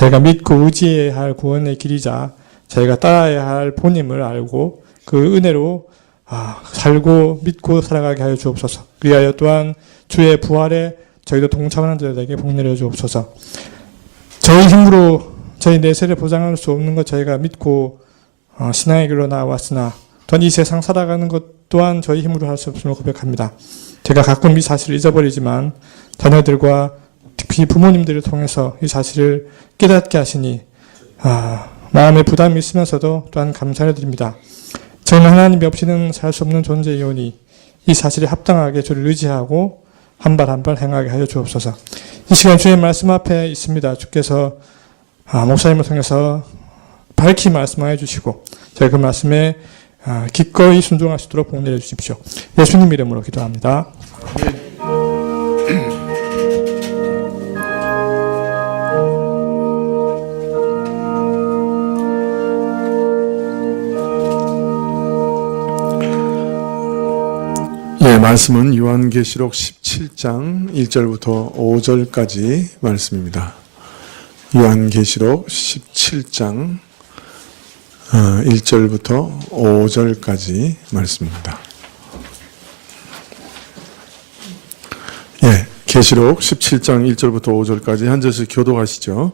저희가 믿고 의지해야 할 구원의 길이자 저희가 따라야 할 본임을 알고 그 은혜로 살고 믿고 살아가게 하여 주옵소서. 그리하여 또한 주의 부활에 저희도 동참하는 자들에게 복 내려 주옵소서. 저희 힘으로 저희 내세를 보장할 수 없는 것 저희가 믿고 신앙의 길로 나아왔으나 또한 이 세상 살아가는 것 또한 저희 힘으로 할 수 없음을 고백합니다. 제가 가끔 이 사실을 잊어버리지만 자녀들과 특히 부모님들을 통해서 이 사실을 깨닫게 하시니 마음에 부담이 있으면서도 또한 감사를 드립니다. 저는 하나님이 없이는 살 수 없는 존재이오니 이 사실에 합당하게 주를 의지하고 한 발 한 발 행하게 하여 주옵소서. 이 시간 주의 말씀 앞에 있습니다. 주께서 목사님을 통해서 밝히 말씀하여 주시고 저희 그 말씀에 기꺼이 순종할 수 있도록 복 내려 주십시오. 예수님 이름으로 기도합니다. 말씀은 요한계시록 17장 1절부터 5절까지 말씀입니다. 요한계시록 17장 1절부터 5절까지 말씀입니다. 계시록 17장 1절부터 5절까지 한 절씩 교독하시죠.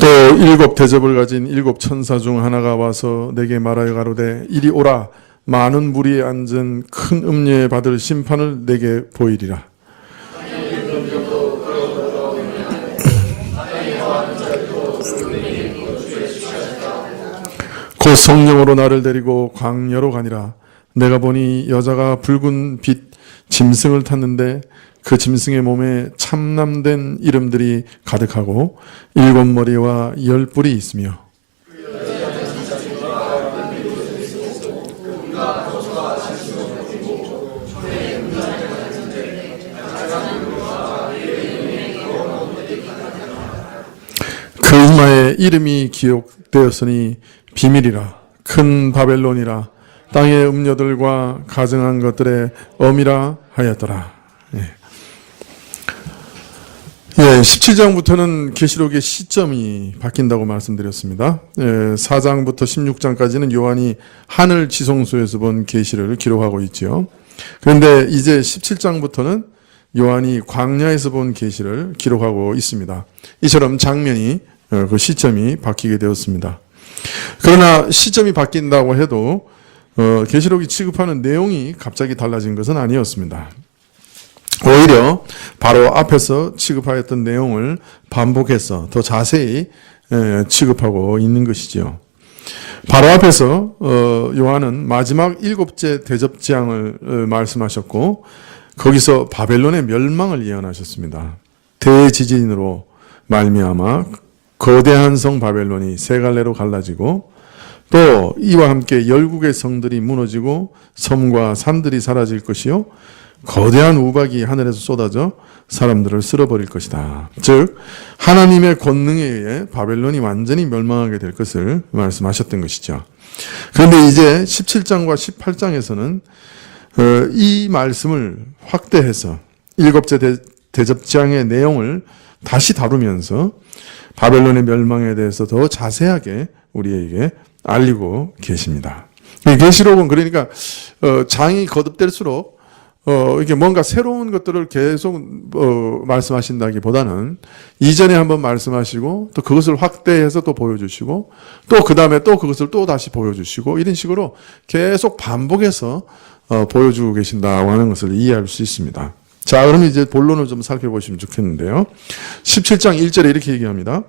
또 일곱 대접을 가진 일곱 천사 중 하나가 와서 내게 말하여 가로되 이리 오라. 많은 무리에 앉은 큰 음녀에 받을 심판을 내게 보이리라. 곧 성령으로 나를 데리고 광야로 가니라. 내가 보니 여자가 붉은 빛 짐승을 탔는데 그 짐승의 몸에 참남된 이름들이 가득하고 일곱 머리와 열 뿔이 있으며 그 이마에 이름이 기록되었으니 비밀이라. 큰 바벨론이라. 땅의 음녀들과 가증한 것들의 엄이라 하였더라. 17장부터는 계시록의 시점이 바뀐다고 말씀드렸습니다. 4장부터 16장까지는 요한이 하늘 지성소에서 본 계시를 기록하고 있죠. 그런데 이제 17장부터는 요한이 광야에서 본 계시를 기록하고 있습니다. 이처럼 장면이 그 시점이 바뀌게 되었습니다. 그러나 시점이 바뀐다고 해도 계시록이 취급하는 내용이 갑자기 달라진 것은 아니었습니다. 오히려 바로 앞에서 취급하였던 내용을 반복해서 더 자세히 취급하고 있는 것이죠. 바로 앞에서 요한은 마지막 일곱째 대접재앙을 말씀하셨고 거기서 바벨론의 멸망을 예언하셨습니다. 대지진으로 말미암아 거대한 성 바벨론이 세 갈래로 갈라지고 또 이와 함께 열국의 성들이 무너지고 섬과 산들이 사라질 것이요 거대한 우박이 하늘에서 쏟아져 사람들을 쓸어버릴 것이다. 즉 하나님의 권능에 의해 바벨론이 완전히 멸망하게 될 것을 말씀하셨던 것이죠. 그런데 이제 17장과 18장에서는 이 말씀을 확대해서 일곱째 대접장의 내용을 다시 다루면서 바벨론의 멸망에 대해서 더 자세하게 우리에게 알리고 계십니다. 계시록은 그러니까 장이 거듭될수록 이게 뭔가 새로운 것들을 계속 말씀하신다기보다는 이전에 한번 말씀하시고 또 그것을 확대해서 또 보여주시고 또 그 다음에 또 그것을 또 다시 보여주시고 이런 식으로 계속 반복해서 보여주고 계신다고 하는 것을 이해할 수 있습니다. 자, 그럼 이제 본론을 좀 살펴보시면 좋겠는데요. 17장 1절에 이렇게 얘기합니다.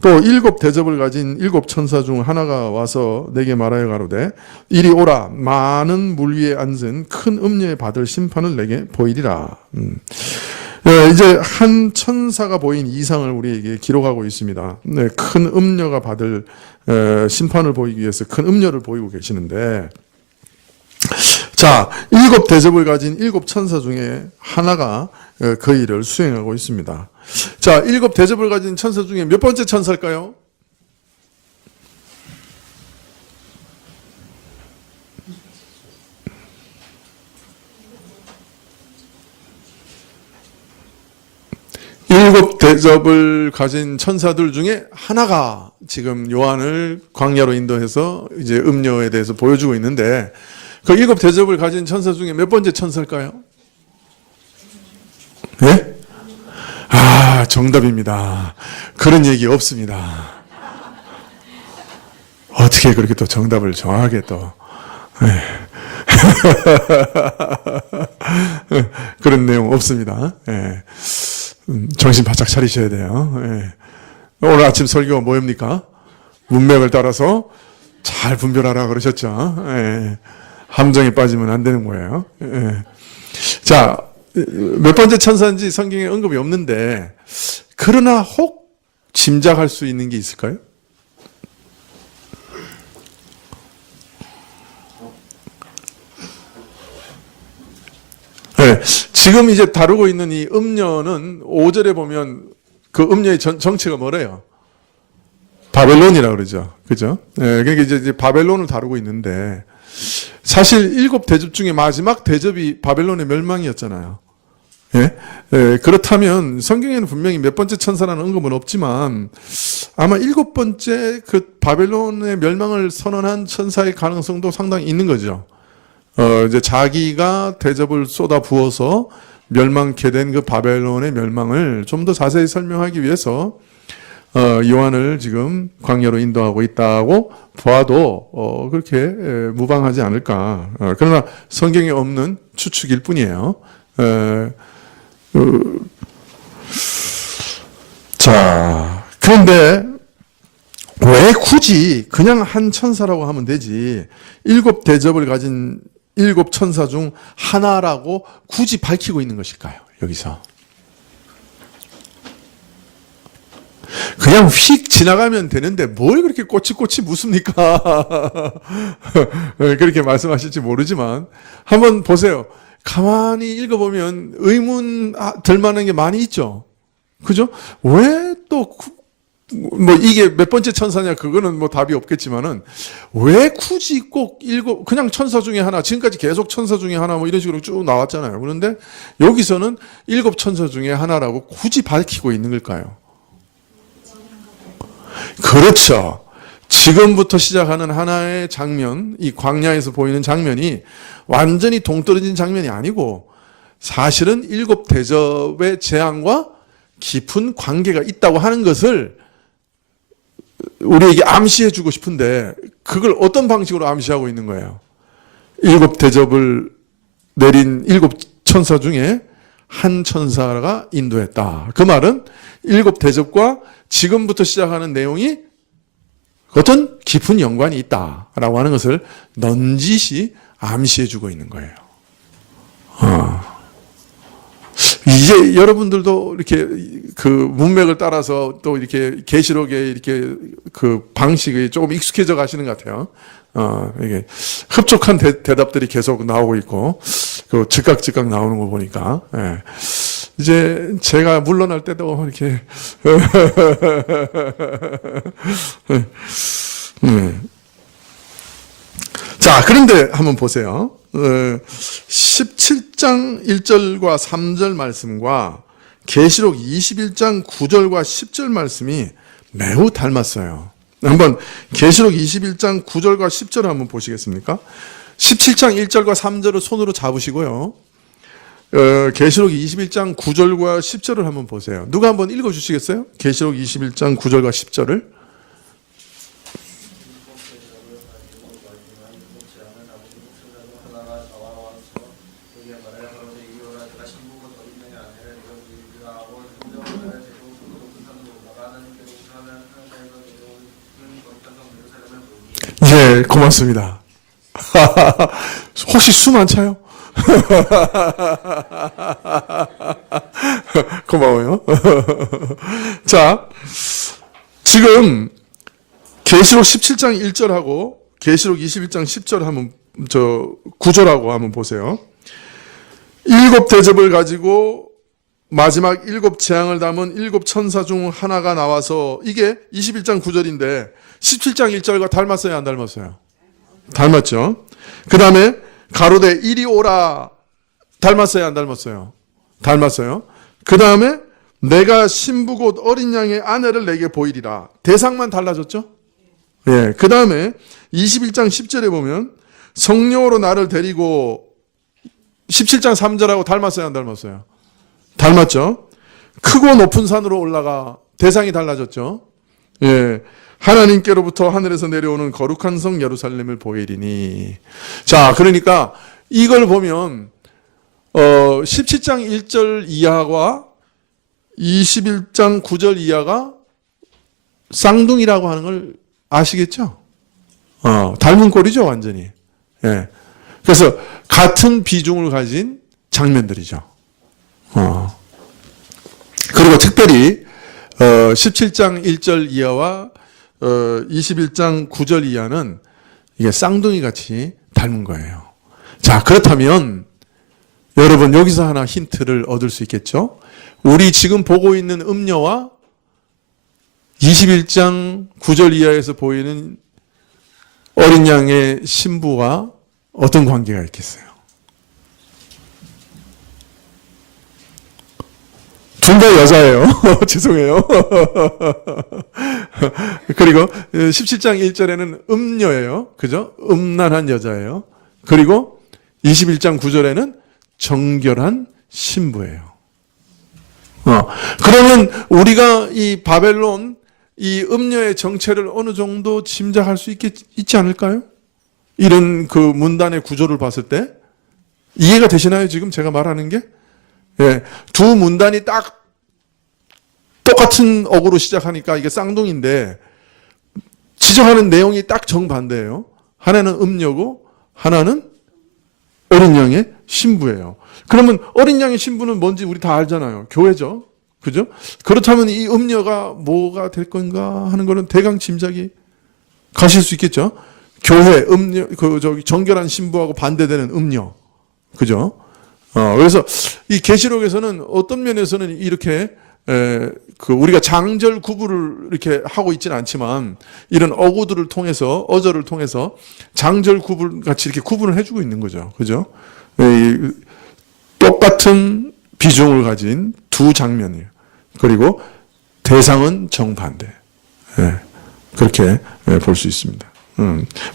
또 일곱 대접을 가진 일곱 천사 중 하나가 와서 내게 말하여 가로되 이리 오라. 많은 물 위에 앉은 큰 음녀에 받을 심판을 내게 보이리라. 이제 한 천사가 보인 이상을 우리에게 기록하고 있습니다. 큰 음녀가 받을 심판을 보이기 위해서 큰 음녀를 보이고 계시는데 자, 일곱 대접을 가진 일곱 천사 중에 하나가 그 일을 수행하고 있습니다. 자, 일곱 대접을 가진 천사 중에 몇 번째 천사일까요? 일곱 대접을 가진 천사들 중에 하나가 지금 요한을 광야로 인도해서 이제 음료에 대해서 보여주고 있는데, 그 일곱 대접을 가진 천사 중에 몇 번째 천사일까요? 예? 아, 정답입니다. 그런 얘기 없습니다. 어떻게 그렇게 또 정답을 정확하게 또. 예. 그런 내용 없습니다. 예. 정신 바짝 차리셔야 돼요. 예. 오늘 아침 설교가 뭐입니까? 문맥을 따라서 잘 분별하라 그러셨죠. 예. 함정에 빠지면 안 되는 거예요. 예. 자, 몇 번째 천사인지 성경에 언급이 없는데, 그러나 혹 짐작할 수 있는 게 있을까요? 네, 지금 이제 다루고 있는 이 음녀는 5절에 보면 그 음녀의 정체가 뭐래요? 바벨론이라고 그러죠. 그죠? 네, 그러니까 이제 바벨론을 다루고 있는데, 사실 일곱 대접 중에 마지막 대접이 바벨론의 멸망이었잖아요. 예? 예, 그렇다면 성경에는 분명히 몇 번째 천사라는 언급은 없지만 아마 일곱 번째 그 바벨론의 멸망을 선언한 천사의 가능성도 상당히 있는 거죠. 이제 자기가 대접을 쏟아 부어서 멸망케 된 그 바벨론의 멸망을 좀 더 자세히 설명하기 위해서 요한을 지금 광야로 인도하고 있다고 봐도 그렇게 무방하지 않을까. 그러나 성경에 없는 추측일 뿐이에요. 자, 그런데 왜 굳이 그냥 한 천사라고 하면 되지 일곱 대접을 가진 일곱 천사 중 하나라고 굳이 밝히고 있는 것일까요? 여기서 그냥 휙 지나가면 되는데 뭘 그렇게 꼬치꼬치 묻습니까? 그렇게 말씀하실지 모르지만 한번 보세요. 가만히 읽어보면 의문 들 만한 게 많이 있죠. 그죠? 왜 또 뭐 이게 몇 번째 천사냐 그거는 뭐 답이 없겠지만은 왜 굳이 꼭 일곱 그냥 천사 중에 하나 지금까지 계속 천사 중에 하나 뭐 이런 식으로 쭉 나왔잖아요. 그런데 여기서는 일곱 천사 중에 하나라고 굳이 밝히고 있는 걸까요? 그렇죠. 지금부터 시작하는 하나의 장면, 이 광야에서 보이는 장면이 완전히 동떨어진 장면이 아니고 사실은 일곱 대접의 재앙과 깊은 관계가 있다고 하는 것을 우리에게 암시해 주고 싶은데 그걸 어떤 방식으로 암시하고 있는 거예요? 일곱 대접을 내린 일곱 천사 중에 한 천사가 인도했다. 그 말은 일곱 대접과 지금부터 시작하는 내용이 어떤 깊은 연관이 있다라고 하는 것을 넌지시 암시해 주고 있는 거예요. 이제 여러분들도 이렇게 그 문맥을 따라서 또 이렇게 계시록에 이렇게 그 방식이 조금 익숙해져 가시는 것 같아요. 이게 흡족한 대답들이 계속 나오고 있고, 그 즉각 나오는 거 보니까, 예. 이제 제가 물러날 때도 이렇게, 자, 그런데 한번 보세요. 17장 1절과 3절 말씀과 계시록 21장 9절과 10절 말씀이 매우 닮았어요. 한번 계시록 21장 9절과 10절을 한번 보시겠습니까? 17장 1절과 3절을 손으로 잡으시고요. 계시록 21장 9절과 10절을 한번 보세요. 누가 한번 읽어주시겠어요? 계시록 21장 9절과 10절을. 네, 고맙습니다. 혹시 숨 안 차요? 고마워요. 자, 지금 계시록 17장 1절하고 계시록 21장 10절 한번 9절하고 한번 보세요. 일곱 대접을 가지고 마지막 일곱 재앙을 담은 일곱 천사 중 하나가 나와서 이게 21장 9절인데 17장 1절과 닮았어요, 안 닮았어요? 닮았죠. 그 다음에 가로되 이리 오라 닮았어요, 안 닮았어요? 닮았어요. 그 다음에 내가 신부 곧 어린 양의 아내를 내게 보이리라. 대상만 달라졌죠? 예. 그 다음에 21장 10절에 보면 성령으로 나를 데리고 17장 3절하고 닮았어요, 안 닮았어요? 닮았죠? 크고 높은 산으로 올라가. 대상이 달라졌죠? 예. 하나님께로부터 하늘에서 내려오는 거룩한 성 예루살렘을 보이리니. 자, 그러니까 이걸 보면 17장 1절 이하와 21장 9절 이하가 쌍둥이라고 하는 걸 아시겠죠? 닮은 꼴이죠, 완전히. 예. 그래서 같은 비중을 가진 장면들이죠. 그리고 특별히 17장 1절 이하와 21장 9절 이하는 이게 쌍둥이 같이 닮은 거예요. 자, 그렇다면 여러분 여기서 하나 힌트를 얻을 수 있겠죠? 우리 지금 보고 있는 음녀와 21장 9절 이하에서 보이는 어린 양의 신부와 어떤 관계가 있겠어요? 둘 다 여자예요. 죄송해요. 그리고 17장 1절에는 음녀예요. 그죠? 음란한 여자예요. 그리고 21장 9절에는 정결한 신부예요. 그러면 우리가 이 바벨론 이 음녀의 정체를 어느 정도 짐작할 수 있지 않을까요? 이런 그 문단의 구조를 봤을 때 이해가 되시나요? 지금 제가 말하는 게? 예, 두 문단이 딱 똑같은 어구로 시작하니까 이게 쌍둥이인데 지적하는 내용이 딱 정반대예요. 하나는 음녀고 하나는 어린 양의 신부예요. 그러면 어린 양의 신부는 뭔지 우리 다 알잖아요. 교회죠. 그죠? 그렇다면 이 음녀가 뭐가 될 건가 하는 거는 대강 짐작이 가실 수 있겠죠. 교회, 음녀, 정결한 신부하고 반대되는 음녀. 그죠? 그래서 이 계시록에서는 어떤 면에서는 이렇게 우리가 장절 구분을 이렇게 하고 있지는 않지만 이런 어구들을 통해서 어절을 통해서 장절 구분 같이 이렇게 구분을 해주고 있는 거죠. 그죠? 똑같은 비중을 가진 두 장면이에요. 그리고 대상은 정반대. 그렇게 볼 수 있습니다.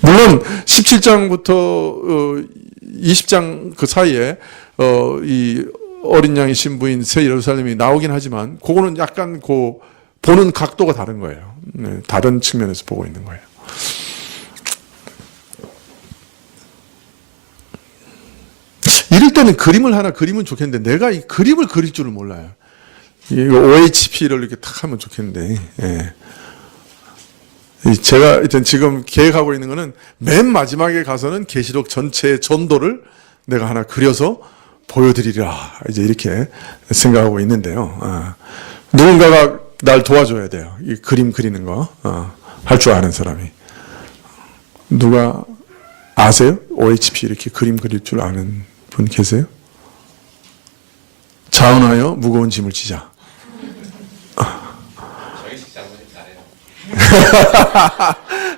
물론 17장부터 20장 그 사이에 이 어린 양의 신부인 새 예루살렘이 나오긴 하지만 그거는 약간 보는 각도가 다른 거예요. 다른 측면에서 보고 있는 거예요. 이럴 때는 그림을 하나 그리면 좋겠는데 내가 이 그림을 그릴 줄을 몰라요. 이거 OHP를 이렇게 탁 하면 좋겠는데. 예. 제가 일단 지금 계획하고 있는 거는 맨 마지막에 가서는 계시록 전체의 전도를 내가 하나 그려서 보여드리라. 이제 이렇게 생각하고 있는데요. 누군가가 날 도와줘야 돼요. 이 그림 그리는 거. 할 줄 아는 사람이. 누가 아세요? OHP 이렇게 그림 그릴 줄 아는 분 계세요? 자원하여 무거운 짐을 지자.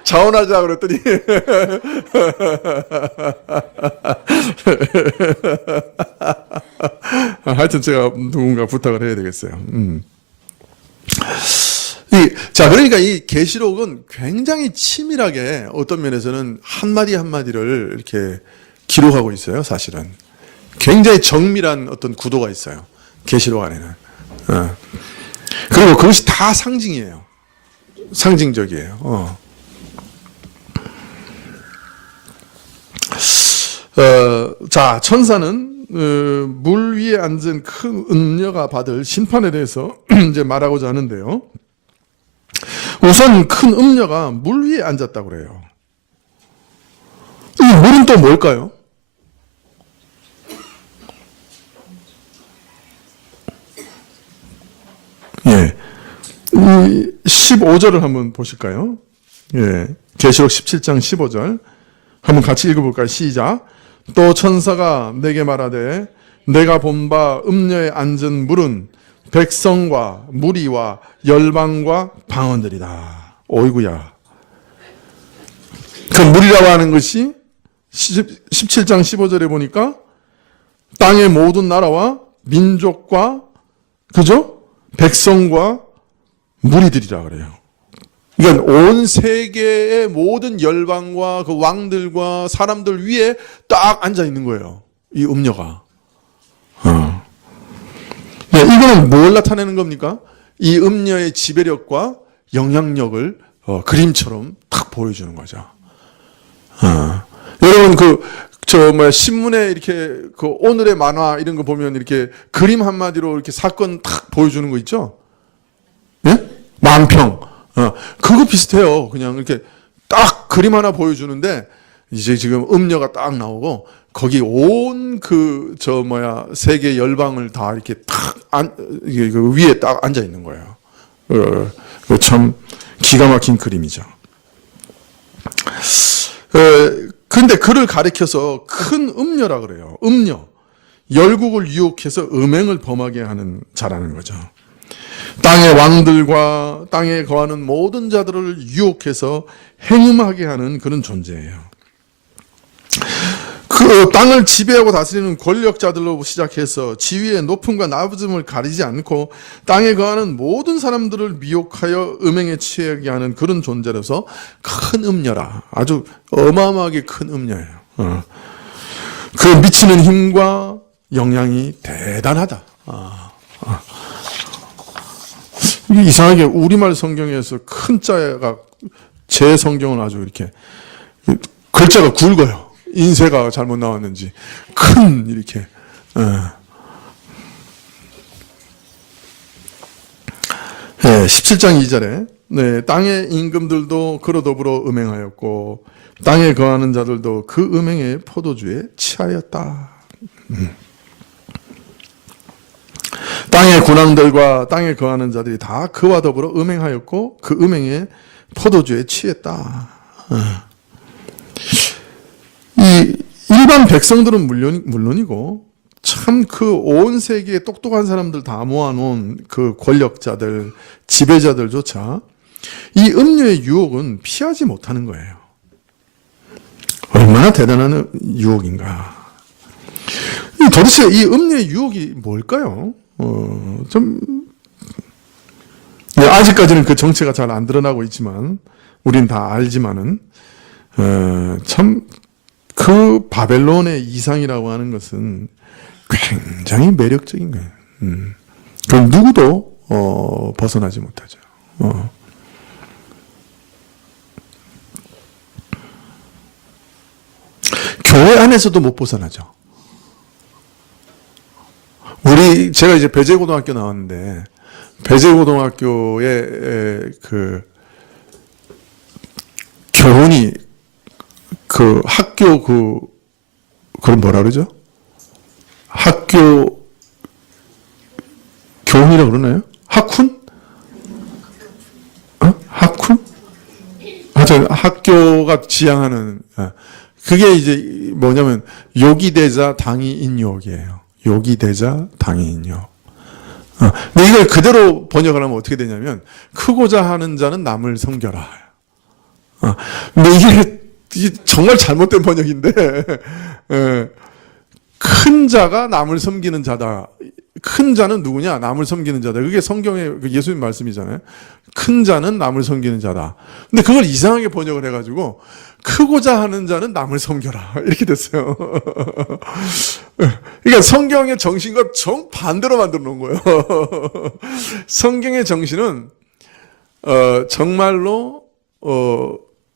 자원하자 그랬더니 하여튼 제가 누군가 부탁을 해야 되겠어요. 자, 그러니까 이 계시록은 굉장히 치밀하게 어떤 면에서는 한마디 한마디를 이렇게 기록하고 있어요. 사실은 굉장히 정밀한 어떤 구도가 있어요. 계시록 안에는. 그리고 그것이 다 상징이에요. 상징적이에요. 자, 천사는 물 위에 앉은 큰 음녀가 받을 심판에 대해서 이제 말하고자 하는데요. 우선 큰 음녀가 물 위에 앉았다고 그래요. 이 물은 또 뭘까요? 예. 15절을 한번 보실까요? 예. 계시록 17장 15절. 한번 같이 읽어볼까요? 시작. 또 천사가 내게 말하되 내가 본 바 음녀에 앉은 물은 백성과 무리와 열방과 방언들이다. 어이구야. 그 물이라고 하는 것이 17장 15절에 보니까 땅의 모든 나라와 민족과 그죠? 백성과 무리들이라 그래요. 그러니까 온 세계의 모든 열방과 그 왕들과 사람들 위에 딱 앉아 있는 거예요. 이 음녀가. 네, 이거는 뭘 나타내는 겁니까? 이 음녀의 지배력과 영향력을 그림처럼 딱 보여주는 거죠. 여러분 신문에 이렇게 그 오늘의 만화 이런 거 보면 이렇게 그림 한마디로 이렇게 사건 딱 보여주는 거 있죠? 예? 만평. 그거 비슷해요. 그냥 이렇게 딱 그림 하나 보여주는데 이제 지금 음녀가 딱 나오고 거기 온 세계 열방을 다 이렇게 그 위에 딱 앉아 있는 거예요. 참 기가 막힌 그림이죠. 근데 그를 가리켜서 큰 음녀라 그래요. 음녀. 열국을 유혹해서 음행을 범하게 하는 자라는 거죠. 땅의 왕들과 땅에 거하는 모든 자들을 유혹해서 행음하게 하는 그런 존재예요. 그 땅을 지배하고 다스리는 권력자들로 시작해서 지위의 높음과 낮음을 가리지 않고 땅에 거하는 모든 사람들을 미혹하여 음행에 취하게 하는 그런 존재로서 큰 음녀라. 아주 어마어마하게 큰 음녀예요. 그 미치는 힘과 영향이 대단하다. 이상하게 우리말 성경에서 큰 자가 제 성경은 아주 이렇게 글자가 굵어요. 인쇄가 잘못 나왔는지 큰 이렇게. 17장 2절에 네, 땅의 임금들도 그로 더불어 음행하였고 땅에 거하는 자들도 그 음행의 포도주에 취하였다. 땅의 군왕들과 땅에 거하는 자들이 다 그와 더불어 음행하였고 그 음행의 포도주에 취했다. 이 일반 백성들은 물론이고 참 그 온 세계에 똑똑한 사람들 다 모아놓은 그 권력자들, 지배자들조차 이 음료의 유혹은 피하지 못하는 거예요. 얼마나 대단한 유혹인가. 도대체 이 음료의 유혹이 뭘까요? 아직까지는 그 정체가 잘 안 드러나고 있지만, 우린 다 알지만은, 참, 그 바벨론의 이상이라고 하는 것은 굉장히 매력적인 거예요. 그 누구도, 벗어나지 못하죠. 교회 안에서도 못 벗어나죠. 제가 이제 배재고등학교 나왔는데, 배재고등학교의 교훈이, 학교 그걸 뭐라 그러죠? 학교, 교훈이라고 그러나요? 학훈? 학훈? 하여튼 학교가 지향하는, 그게 이제 뭐냐면, 욕이 되자 당이 인욕이에요. 욕이 되자 당이 인욕. 근데 이걸 그대로 번역을 하면 어떻게 되냐면, 크고자 하는 자는 남을 섬겨라. 근데 이게 정말 잘못된 번역인데, 큰 자가 남을 섬기는 자다. 큰 자는 누구냐? 남을 섬기는 자다. 그게 성경의 예수님 말씀이잖아요. 큰 자는 남을 섬기는 자다. 근데 그걸 이상하게 번역을 해가지고, 크고자 하는 자는 남을 섬겨라. 이렇게 됐어요. 그러니까 성경의 정신과 정반대로 만들어 놓은 거예요. 성경의 정신은, 정말로,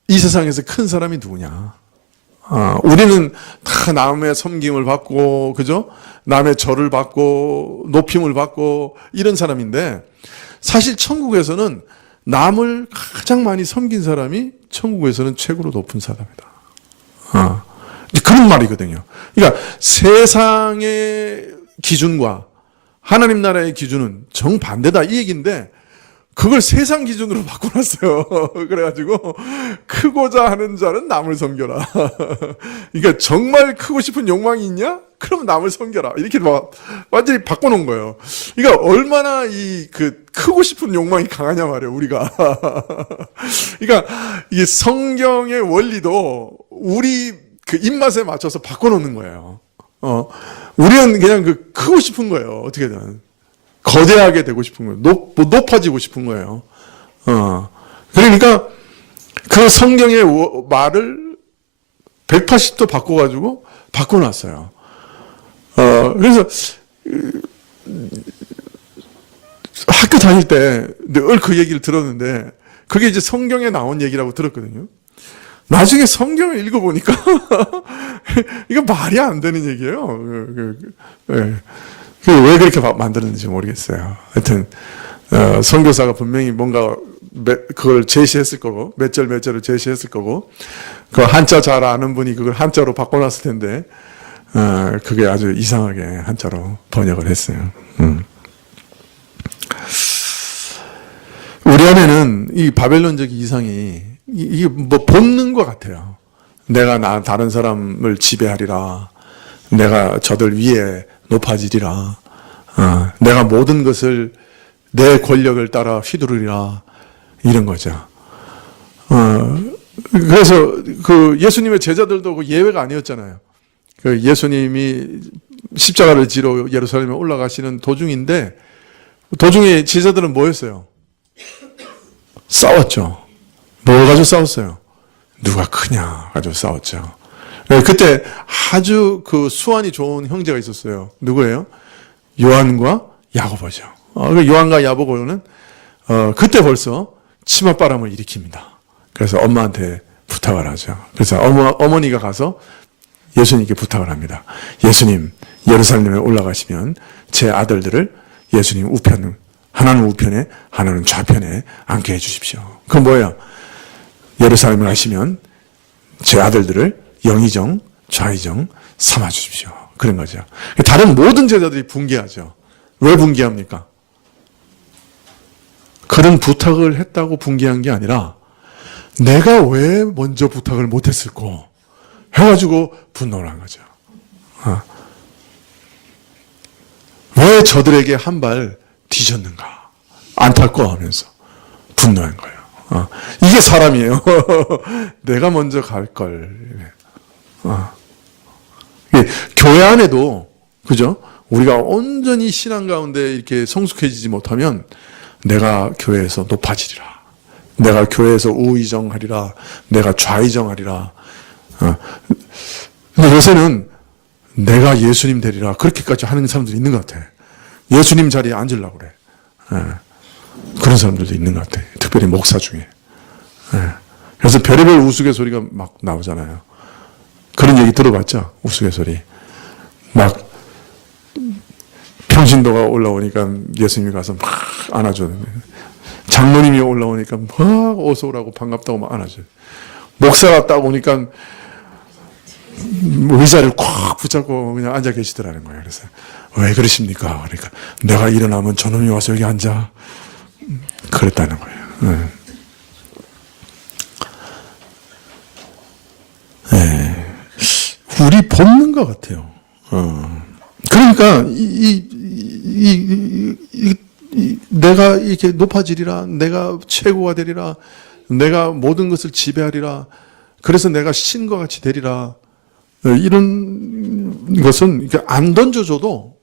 이 세상에서 큰 사람이 누구냐. 우리는 다 남의 섬김을 받고, 그죠? 남의 절을 받고, 높임을 받고, 이런 사람인데, 사실 천국에서는 남을 가장 많이 섬긴 사람이 천국에서는 최고로 높은 사람이다. 그런 말이거든요. 그러니까 세상의 기준과 하나님 나라의 기준은 정반대다 이 얘기인데 그걸 세상 기준으로 바꿔놨어요. 그래가지고 크고자 하는 자는 남을 섬겨라. 그러니까 정말 크고 싶은 욕망이 있냐? 그럼 남을 섬겨라. 이렇게 완전히 바꿔놓은 거예요. 그러니까 얼마나 크고 싶은 욕망이 강하냐 말이에요, 우리가. 그러니까 이게 성경의 원리도 우리 입맛에 맞춰서 바꿔놓는 거예요. 우리는 그냥 크고 싶은 거예요, 어떻게든. 거대하게 되고 싶은 거예요. 높아지고 싶은 거예요. 그러니까 그 성경의 말을 180도 바꿔놨어요. 그래서 학교 다닐 때 늘 그 얘기를 들었는데 그게 이제 성경에 나온 얘기라고 들었거든요. 나중에 성경을 읽어보니까 이거 말이 안 되는 얘기예요. 왜 그렇게 만들었는지 모르겠어요. 하여튼 선교사가 분명히 뭔가 그걸 제시했을 거고 몇 절 몇 절을 제시했을 거고 그 한자 잘 아는 분이 그걸 한자로 바꿔놨을 텐데 그게 아주 이상하게 한자로 번역을 했어요. 우리 안에는 이 바벨론적 이상이 이게 뭐 본능과 같아요. 내가 다른 사람을 지배하리라. 내가 저들 위에 높아지리라. 내가 모든 것을 내 권력을 따라 휘두르리라. 이런 거죠. 그래서 그 예수님의 제자들도 그 예외가 아니었잖아요. 그 예수님이 십자가를 지러 예루살렘에 올라가시는 도중인데 도중에 제자들은 뭐였어요? 싸웠죠. 뭘 가지고 싸웠어요? 누가 크냐 가지고 싸웠죠. 그때 아주 그 수완이 좋은 형제가 있었어요. 누구예요? 요한과 야고보죠. 요한과 야고보는 그때 벌써 치맛바람을 일으킵니다. 그래서 엄마한테 부탁을 하죠. 그래서 어머니가 가서 예수님께 부탁을 합니다. 예수님, 예루살렘에 올라가시면 제 아들들을 예수님 우편, 하나는 우편에, 하나는 좌편에 앉게 해주십시오. 그건 뭐예요? 예루살렘에 가시면 제 아들들을 영의정, 좌의정 삼아 주십시오. 그런 거죠. 다른 모든 제자들이 붕괴하죠. 왜 붕괴합니까? 그런 부탁을 했다고 붕괴한 게 아니라 내가 왜 먼저 부탁을 못했을까 해가지고 분노를 한 거죠. 왜 저들에게 한 발 뒤졌는가 안타까워하면서 분노한 거예요. 이게 사람이에요. 내가 먼저 갈 걸. 교회 안에도 그죠? 우리가 온전히 신앙 가운데 이렇게 성숙해지지 못하면 내가 교회에서 높아지리라. 내가 교회에서 우의정하리라. 내가 좌의정하리라. 근데 요새는 내가 예수님 되리라. 그렇게까지 하는 사람들이 있는 것 같아. 예수님 자리에 앉으려고 그래. 그런 사람들도 있는 것 같아. 특별히 목사 중에. 그래서 별의별 우스갯소리가 막 나오잖아요. 그런 얘기 들어봤죠? 우스갯소리. 막 평신도가 올라오니까 예수님이 가서 막 안아줘요. 장로님이 올라오니까 막 어서 오라고 반갑다고 막 안아줘요. 목사가 딱 오니까 의자를 꽉 붙잡고 그냥 앉아 계시더라는 거예요. 그래서 왜 그러십니까? 그러니까 내가 일어나면 저놈이 와서 여기 앉아. 그랬다는 거예요. 우리 본능 것 같아요. 그러니까 내가 이렇게 높아지리라, 내가 최고가 되리라, 내가 모든 것을 지배하리라. 그래서 내가 신과 같이 되리라. 이런 것은 안 던져줘도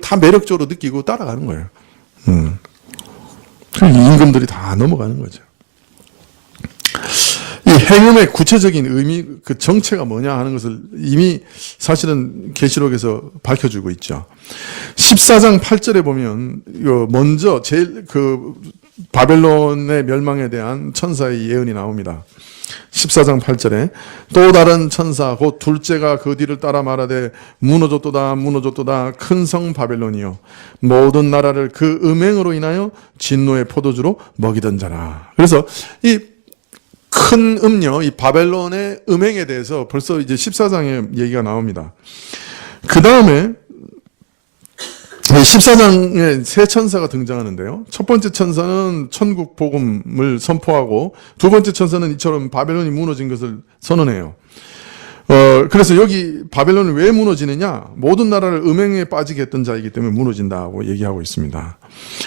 다 매력적으로 느끼고 따라가는 거예요. 임금들이 다 넘어가는 거죠. 이 행음의 구체적인 의미, 그 정체가 뭐냐 하는 것을 이미 사실은 계시록에서 밝혀주고 있죠. 14장 8절에 보면 먼저 제일 그 바벨론의 멸망에 대한 천사의 예언이 나옵니다. 14장 8절에 또 다른 천사 곧 둘째가 그 뒤를 따라 말하되 무너졌도다 무너졌도다 큰 성 바벨론이요 모든 나라를 그 음행으로 인하여 진노의 포도주로 먹이던 자라. 그래서 이 큰 음료, 이 바벨론의 음행에 대해서 벌써 이제 14장에 얘기가 나옵니다. 그 다음에 14장에 세 천사가 등장하는데요. 첫 번째 천사는 천국 복음을 선포하고 두 번째 천사는 이처럼 바벨론이 무너진 것을 선언해요. 그래서 여기 바벨론이 왜 무너지느냐? 모든 나라를 음행에 빠지게 했던 자이기 때문에 무너진다고 얘기하고 있습니다.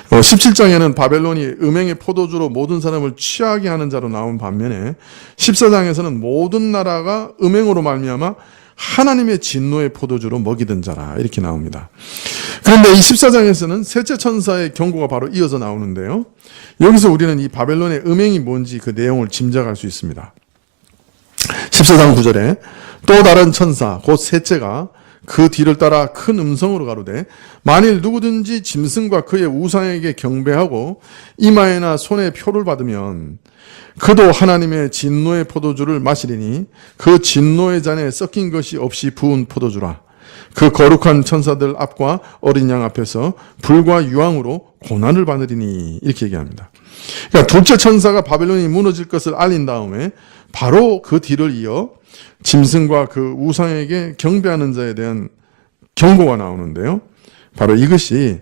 17장에는 바벨론이 음행의 포도주로 모든 사람을 취하게 하는 자로 나온 반면에 14장에서는 모든 나라가 음행으로 말미암아 하나님의 진노의 포도주로 먹이던 자라 이렇게 나옵니다. 그런데 이 14장에서는 셋째 천사의 경고가 바로 이어서 나오는데요. 여기서 우리는 이 바벨론의 음행이 뭔지 그 내용을 짐작할 수 있습니다. 14장 9절에 또 다른 천사 곧 셋째가 그 뒤를 따라 큰 음성으로 가로되 만일 누구든지 짐승과 그의 우상에게 경배하고 이마에나 손에 표를 받으면 그도 하나님의 진노의 포도주를 마시리니 그 진노의 잔에 섞인 것이 없이 부은 포도주라. 그 거룩한 천사들 앞과 어린 양 앞에서 불과 유황으로 고난을 받으리니 이렇게 얘기합니다. 그러니까 둘째 천사가 바벨론이 무너질 것을 알린 다음에 바로 그 뒤를 이어 짐승과 그 우상에게 경배하는 자에 대한 경고가 나오는데요. 바로 이것이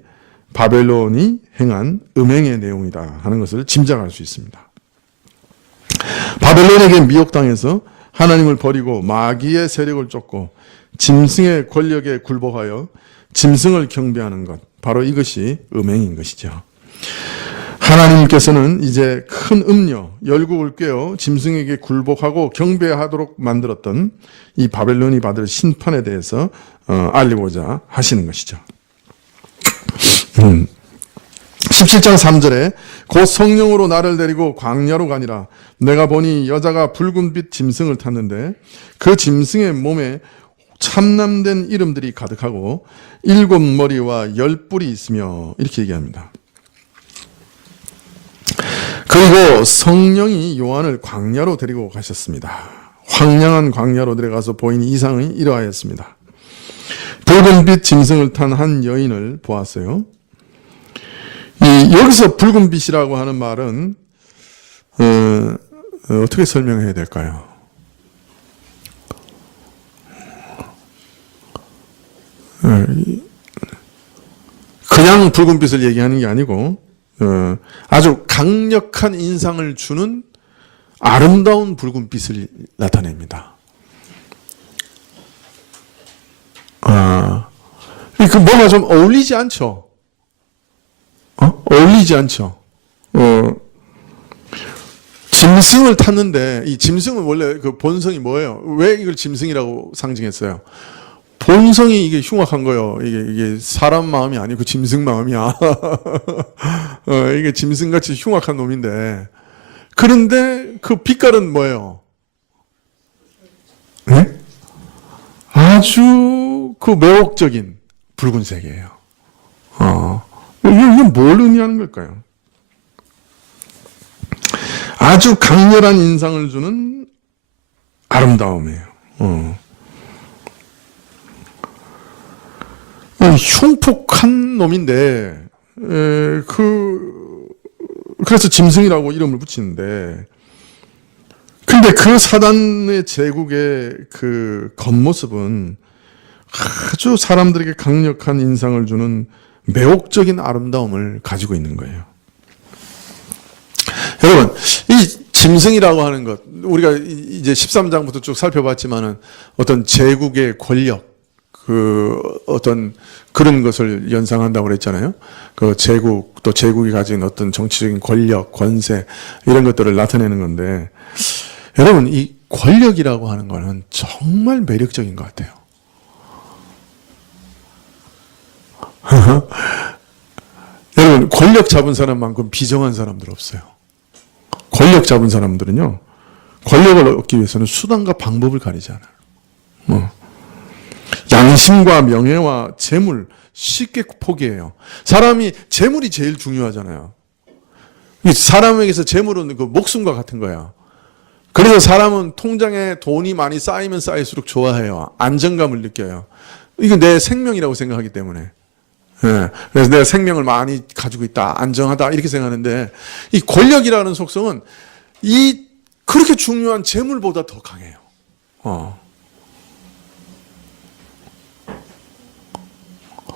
바벨론이 행한 음행의 내용이다 하는 것을 짐작할 수 있습니다. 바벨론에게 미혹당해서 하나님을 버리고 마귀의 세력을 쫓고 짐승의 권력에 굴복하여 짐승을 경배하는 것, 바로 이것이 음행인 것이죠. 하나님께서는 이제 큰 음녀, 열국을 꿰어 짐승에게 굴복하고 경배하도록 만들었던 이 바벨론이 받을 심판에 대해서 알리고자 하시는 것이죠. 17장 3절에 곧 성령으로 나를 데리고 광야로 가니라. 내가 보니 여자가 붉은빛 짐승을 탔는데 그 짐승의 몸에 참남된 이름들이 가득하고 7머리와 10뿔이 있으며 이렇게 얘기합니다. 그리고 성령이 요한을 광야로 데리고 가셨습니다. 황량한 광야로 데려가서 보인 이상이 이러하였습니다. 붉은빛 짐승을 탄 한 여인을 보았어요. 여기서 붉은빛이라고 하는 말은 어떻게 설명해야 될까요? 그냥 붉은빛을 얘기하는 게 아니고 아주 강력한 인상을 주는 아름다운 붉은빛을 나타냅니다. 그 뭔가 좀 어울리지 않죠? 어울리지 않죠? 짐승을 탔는데 이 짐승은 원래 그 본성이 뭐예요? 왜 이걸 짐승이라고 상징했어요? 본성이 이게 흉악한 거예요. 이게 사람 마음이 아니고 짐승 마음이야. 이게 짐승같이 흉악한 놈인데. 그런데 그 빛깔은 뭐예요? 네? 아주 그 매혹적인 붉은색이에요. 이게 뭘 의미하는 걸까요? 아주 강렬한 인상을 주는 아름다움이에요. 흉폭한 놈인데, 그래서 짐승이라고 이름을 붙이는데, 근데 그 사단의 제국의 그 겉모습은 아주 사람들에게 강력한 인상을 주는 매혹적인 아름다움을 가지고 있는 거예요. 여러분, 이 짐승이라고 하는 것, 우리가 이제 13장부터 쭉 살펴봤지만은 어떤 제국의 권력, 어떤 그런 것을 연상한다고 그랬잖아요. 그 제국, 또 제국이 가진 어떤 정치적인 권력, 권세, 이런 것들을 나타내는 건데, 여러분, 이 권력이라고 하는 거는 정말 매력적인 것 같아요. 여러분, 권력 잡은 사람만큼 비정한 사람들 없어요. 권력 잡은 사람들은요, 권력을 얻기 위해서는 수단과 방법을 가리지 않아요. 양심과 명예와 재물 쉽게 포기해요. 사람이 재물이 제일 중요하잖아요. 사람에게서 재물은 그 목숨과 같은 거야. 그래서 사람은 통장에 돈이 많이 쌓이면 쌓일수록 좋아해요. 안정감을 느껴요. 이거 내 생명이라고 생각하기 때문에. 그래서 내가 생명을 많이 가지고 있다, 안정하다 이렇게 생각하는데, 이 권력이라는 속성은 그렇게 중요한 재물보다 더 강해요.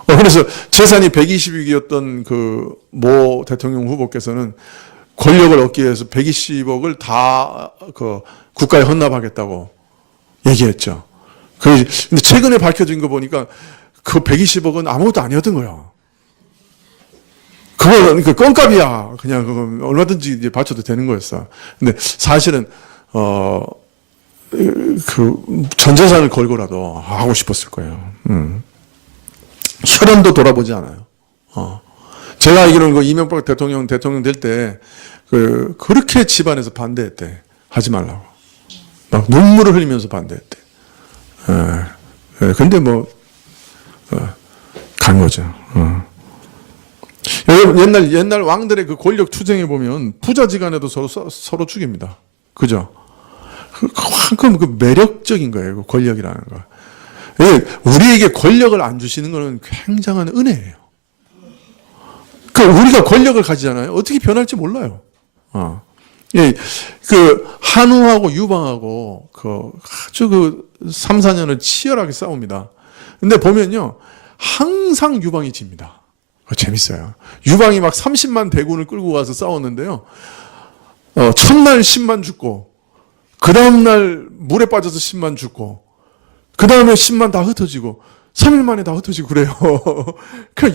그래서 재산이 120억이었던 그 모 대통령 후보께서는 권력을 얻기 위해서 120억을 다 그 국가에 헌납하겠다고 얘기했죠. 근데 최근에 밝혀진 거 보니까 그 120억은 아무것도 아니었던 거야. 그거는 그 껌값이야. 그냥 그거 얼마든지 이제 바쳐도 되는 거였어. 근데 사실은 전 재산을 걸고라도 하고 싶었을 거예요. 혈연도 돌아보지 않아요. 제가 알기로는 그 이명박 대통령 될 때 그렇게 집안에서 반대했대. 하지 말라고. 막 눈물을 흘리면서 반대했대. 근데 간 거죠. 여러분, 옛날 왕들의 그 권력 투쟁에 보면 부자지간에도 서로 죽입니다. 그죠? 그 매력적인 거예요. 그 권력이라는 거. 우리에게 권력을 안 주시는 것은 굉장한 은혜예요. 우리가 권력을 가지잖아요. 어떻게 변할지 몰라요. 한우하고 유방하고 아주 3, 4년을 치열하게 싸웁니다. 근데 보면요. 항상 유방이 집니다. 재밌어요. 유방이 막 30만 대군을 끌고 가서 싸웠는데요. 첫날 10만 죽고, 그 다음날 물에 빠져서 10만 죽고, 그 다음에 10만 다 흩어지고, 3일 만에 다 흩어지고 그래요.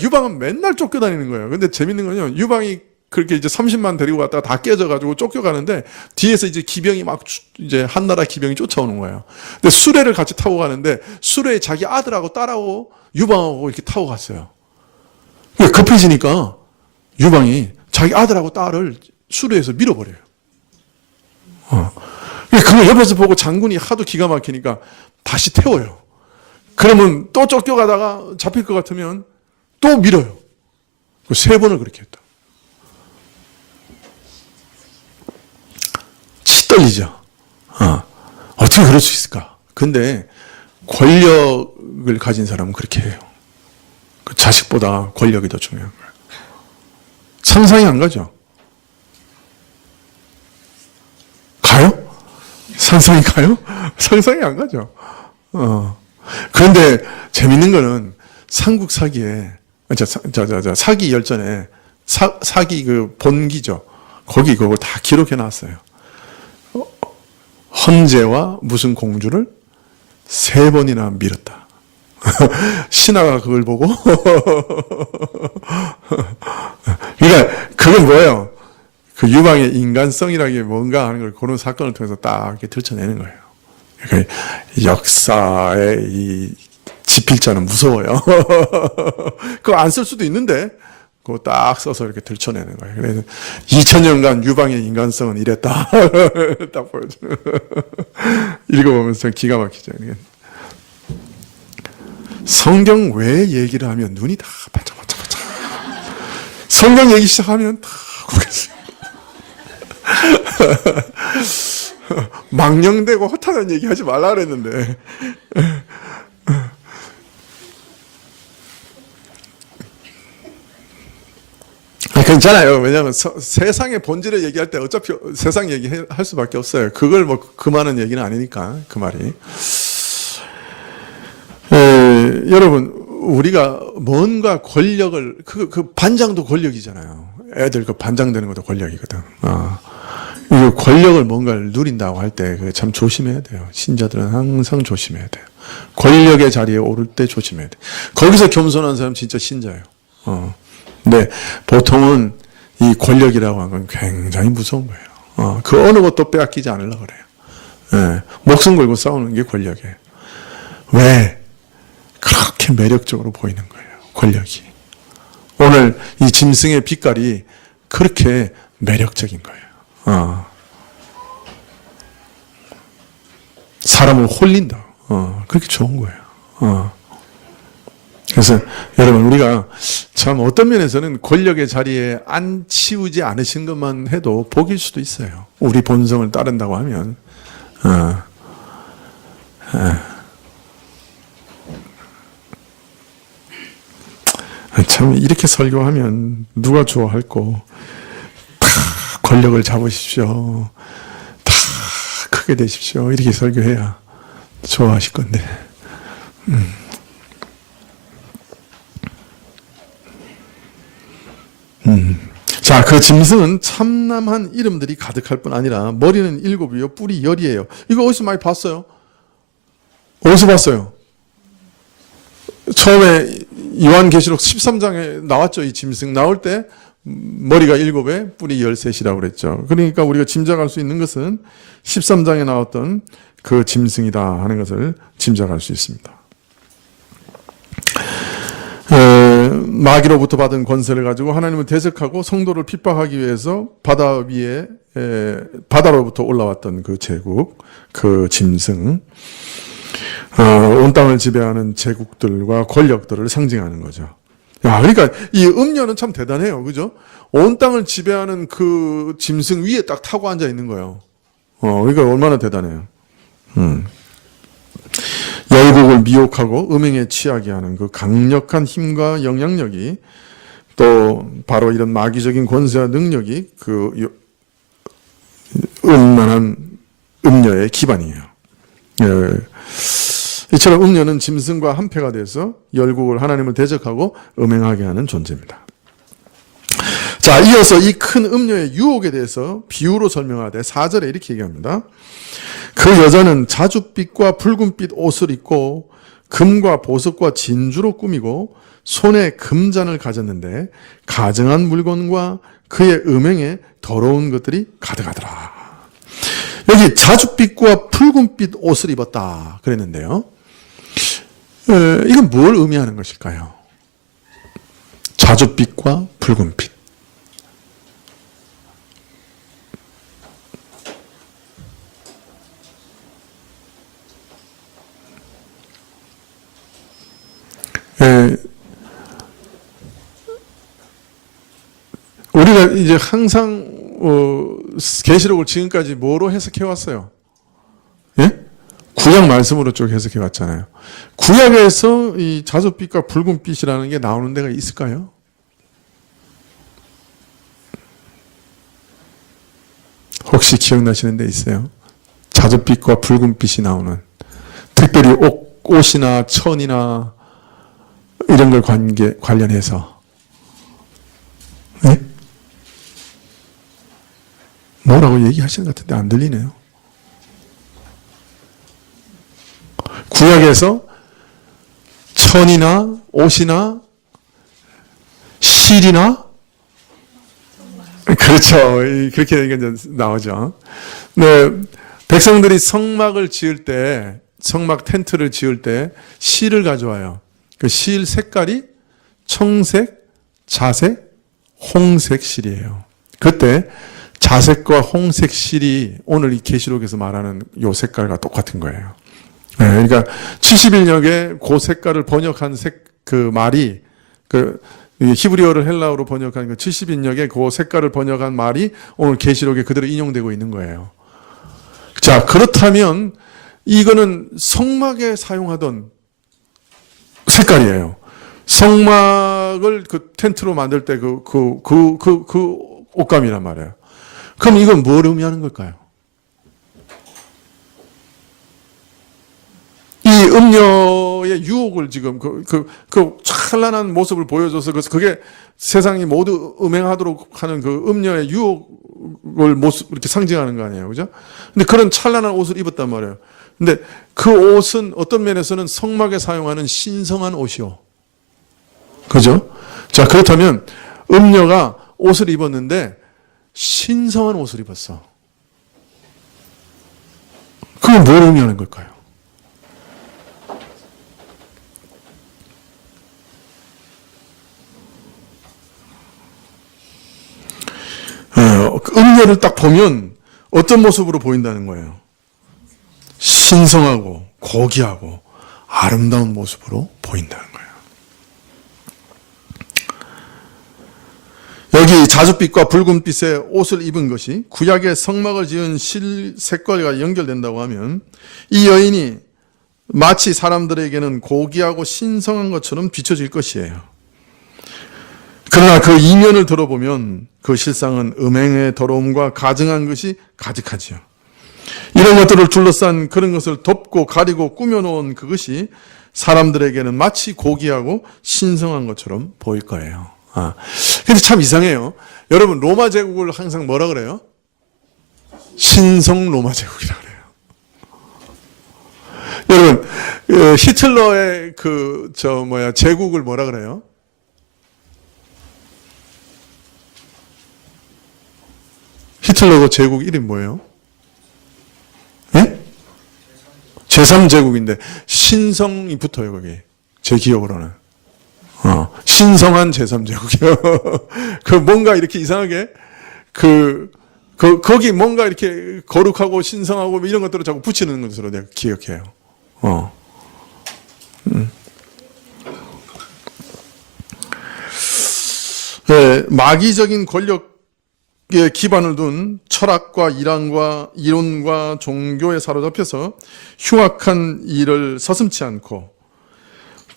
유방은 맨날 쫓겨다니는 거예요. 근데 재밌는 건요. 유방이 그렇게 이제 30만 데리고 갔다가 다 깨져가지고 쫓겨가는데, 뒤에서 이제 기병이 이제 한나라 기병이 쫓아오는 거예요. 근데 수레를 같이 타고 가는데, 수레에 자기 아들하고 딸하고 유방하고 이렇게 타고 갔어요. 급해지니까 유방이 자기 아들하고 딸을 수레에서 밀어버려요. 그걸 옆에서 보고 장군이 하도 기가 막히니까 다시 태워요. 그러면 또 쫓겨가다가 잡힐 것 같으면 또 밀어요. 3번을 그렇게 했다. 치 떨리죠. 어떻게 그럴 수 있을까? 근데 권력을 가진 사람은 그렇게 해요. 그 자식보다 권력이 더 중요한 거예요. 상상이 안 가죠? 가요? 상상이 가요? 상상이 안 가죠? 그런데 재밌는 거는 삼국 사기에, 사기 열전에, 사기 그 본기죠. 거기 그걸 다 기록해 놨어요. 헌제와 무슨 공주를 3번이나 밀었다. 신하가 그걸 보고 그러니까 그건 뭐예요? 그 유방의 인간성이라는 게 뭔가 하는 걸 그런 사건을 통해서 딱 이렇게 들춰내는 거예요. 그러니까 역사의 이 지필자는 무서워요. 그거 안 쓸 수도 있는데 그거 딱 써서 이렇게 들춰내는 거예요. 그래서 2000년간 유방의 인간성은 이랬다. 딱 보여줘요. 읽어보면서 기가 막히죠. 성경 외 얘기를 하면 눈이 다 반짝반짝반짝. 성경 얘기 시작하면 다 구겠어요. 망령되고 허탄한 얘기 하지 말라 그랬는데. 괜찮아요. 왜냐하면 세상의 본질을 얘기할 때 어차피 세상 얘기할 수밖에 없어요. 그걸 그 많은 얘기는 아니니까 그 말이. 여러분, 우리가 뭔가 권력을, 반장도 권력이잖아요. 애들 반장 되는 것도 권력이거든. 이 권력을 뭔가를 누린다고 할 때 참 조심해야 돼요. 신자들은 항상 조심해야 돼요. 권력의 자리에 오를 때 조심해야 돼요. 거기서 겸손한 사람 진짜 신자예요. 근데 보통은 이 권력이라고 하는 건 굉장히 무서운 거예요. 그 어느 것도 빼앗기지 않으려고 그래요. 목숨 걸고 싸우는 게 권력이에요. 왜? 그렇게 매력적으로 보이는 거예요. 권력이. 오늘 이 짐승의 빛깔이 그렇게 매력적인 거예요. 사람을 홀린다. 그렇게 좋은 거예요. 그래서 여러분, 우리가 참 어떤 면에서는 권력의 자리에 안 치우지 않으신 것만 해도 복일 수도 있어요. 우리 본성을 따른다고 하면. 참 이렇게 설교하면 누가 좋아할꼬. 다 권력을 잡으십시오. 다 크게 되십시오. 이렇게 설교해야 좋아하실 건데. 자, 그 짐승은 참남한 이름들이 가득할 뿐 아니라 머리는 7이요 뿔이 10이에요. 이거 어디서 많이 봤어요? 어디서 봤어요? 처음에 요한계시록 13장에 나왔죠. 이 짐승 나올 때 머리가 7에 뿔이 13이라고 그랬죠. 그러니까 우리가 짐작할 수 있는 것은 13장에 나왔던 그 짐승이다 하는 것을 짐작할 수 있습니다. 마귀로부터 받은 권세를 가지고 하나님을 대적하고 성도를 핍박하기 위해서 바다 위에 바다로부터 올라왔던 그 제국, 그 짐승, 온 땅을 지배하는 제국들과 권력들을 상징하는 거죠. 야, 그러니까 이 음녀는 참 대단해요, 그죠? 온 땅을 지배하는 그 짐승 위에 딱 타고 앉아 있는 거예요. 그러니까 얼마나 대단해요. 열국을 미혹하고 음행에 취하게 하는 그 강력한 힘과 영향력이 또 바로 이런 마귀적인 권세와 능력이 그 음란한 음녀의 기반이에요. 이처럼 음녀는 짐승과 한패가 돼서 열국을 하나님을 대적하고 음행하게 하는 존재입니다. 자, 이어서 이 큰 음녀의 유혹에 대해서 비유로 설명하되 4절에 이렇게 얘기합니다. 그 여자는 자줏빛과 붉은빛 옷을 입고 금과 보석과 진주로 꾸미고 손에 금잔을 가졌는데 가증한 물건과 그의 음행에 더러운 것들이 가득하더라. 여기 자줏빛과 붉은빛 옷을 입었다 그랬는데요. 이건 뭘 의미하는 것일까요? 자줏빛과 붉은빛. 우리가 이제 항상 계시록을 지금까지 뭐로 해석해 왔어요? 예? 구약 말씀으로 쭉 해석해 왔잖아요. 구약에서 이 자줏빛과 붉은빛이라는 게 나오는 데가 있을까요? 혹시 기억나시는 데 있어요? 자줏빛과 붉은빛이 나오는, 특별히 옷이나 천이나 이런 걸 관련해서. 네? 뭐라고 얘기하시는 것 같은데 안 들리네요. 구약에서 천이나 옷이나 실이나, 그렇죠. 그렇게 나오죠. 네, 백성들이 성막을 지을 때, 성막 텐트를 지을 때 실을 가져와요. 그 실 색깔이 청색, 자색, 홍색 실이에요. 그때 자색과 홍색 실이 오늘 이 계시록에서 말하는 요 색깔과 똑같은 거예요. 네, 그러니까 70인역에 그 색깔을 번역한 그 말이, 그 히브리어를 헬라어로 번역한 그 70인역에 그 색깔을 번역한 말이 오늘 계시록에 그대로 인용되고 있는 거예요. 자, 그렇다면 이거는 성막에 사용하던 색깔이에요. 성막을 그 텐트로 만들 때 그 옷감이란 말이에요. 그럼 이건 뭘 의미하는 걸까요? 이 음녀의 유혹을 지금 그 찬란한 모습을 보여줘서 그게 세상이 모두 음행하도록 하는 그 음녀의 유혹을 모습 이렇게 상징하는 거 아니에요, 그죠? 근데 그런 찬란한 옷을 입었단 말이에요. 근데 그 옷은 어떤 면에서는 성막에 사용하는 신성한 옷이요, 그죠? 자, 그렇다면 음녀가 옷을 입었는데 신성한 옷을 입었어. 그건 뭘 의미하는 걸까요? 음녀를 딱 보면 어떤 모습으로 보인다는 거예요? 신성하고 고귀하고 아름다운 모습으로 보인다는 거예요. 여기 자줏빛과 붉은빛의 옷을 입은 것이 구약의 성막을 지은 실 색깔과 연결된다고 하면 이 여인이 마치 사람들에게는 고귀하고 신성한 것처럼 비춰질 것이에요. 그러나 그 이면을 들어보면 그 실상은 음행의 더러움과 가증한 것이 가득하지요. 이런 것들을 둘러싼 그런 것을 덮고 가리고 꾸며놓은 그것이 사람들에게는 마치 고귀하고 신성한 것처럼 보일 거예요. 근데 참 이상해요. 여러분, 로마 제국을 항상 뭐라 그래요? 신성 로마 제국이라 그래요. 여러분, 히틀러의 제국을 뭐라 그래요? 히틀러 그 제국 이름 뭐예요? 예? 제3제국인데 신성이 붙어요, 거기. 제 기억으로는. 신성한 제3제국이요. 그 뭔가 이렇게 이상하게 거기 뭔가 이렇게 거룩하고 신성하고 이런 것들을 자꾸 붙이는 것으로 내가 기억해요. 네, 마귀적인 권력에 기반을 둔 철학과 이론과 종교에 사로잡혀서 흉악한 일을 서슴지 않고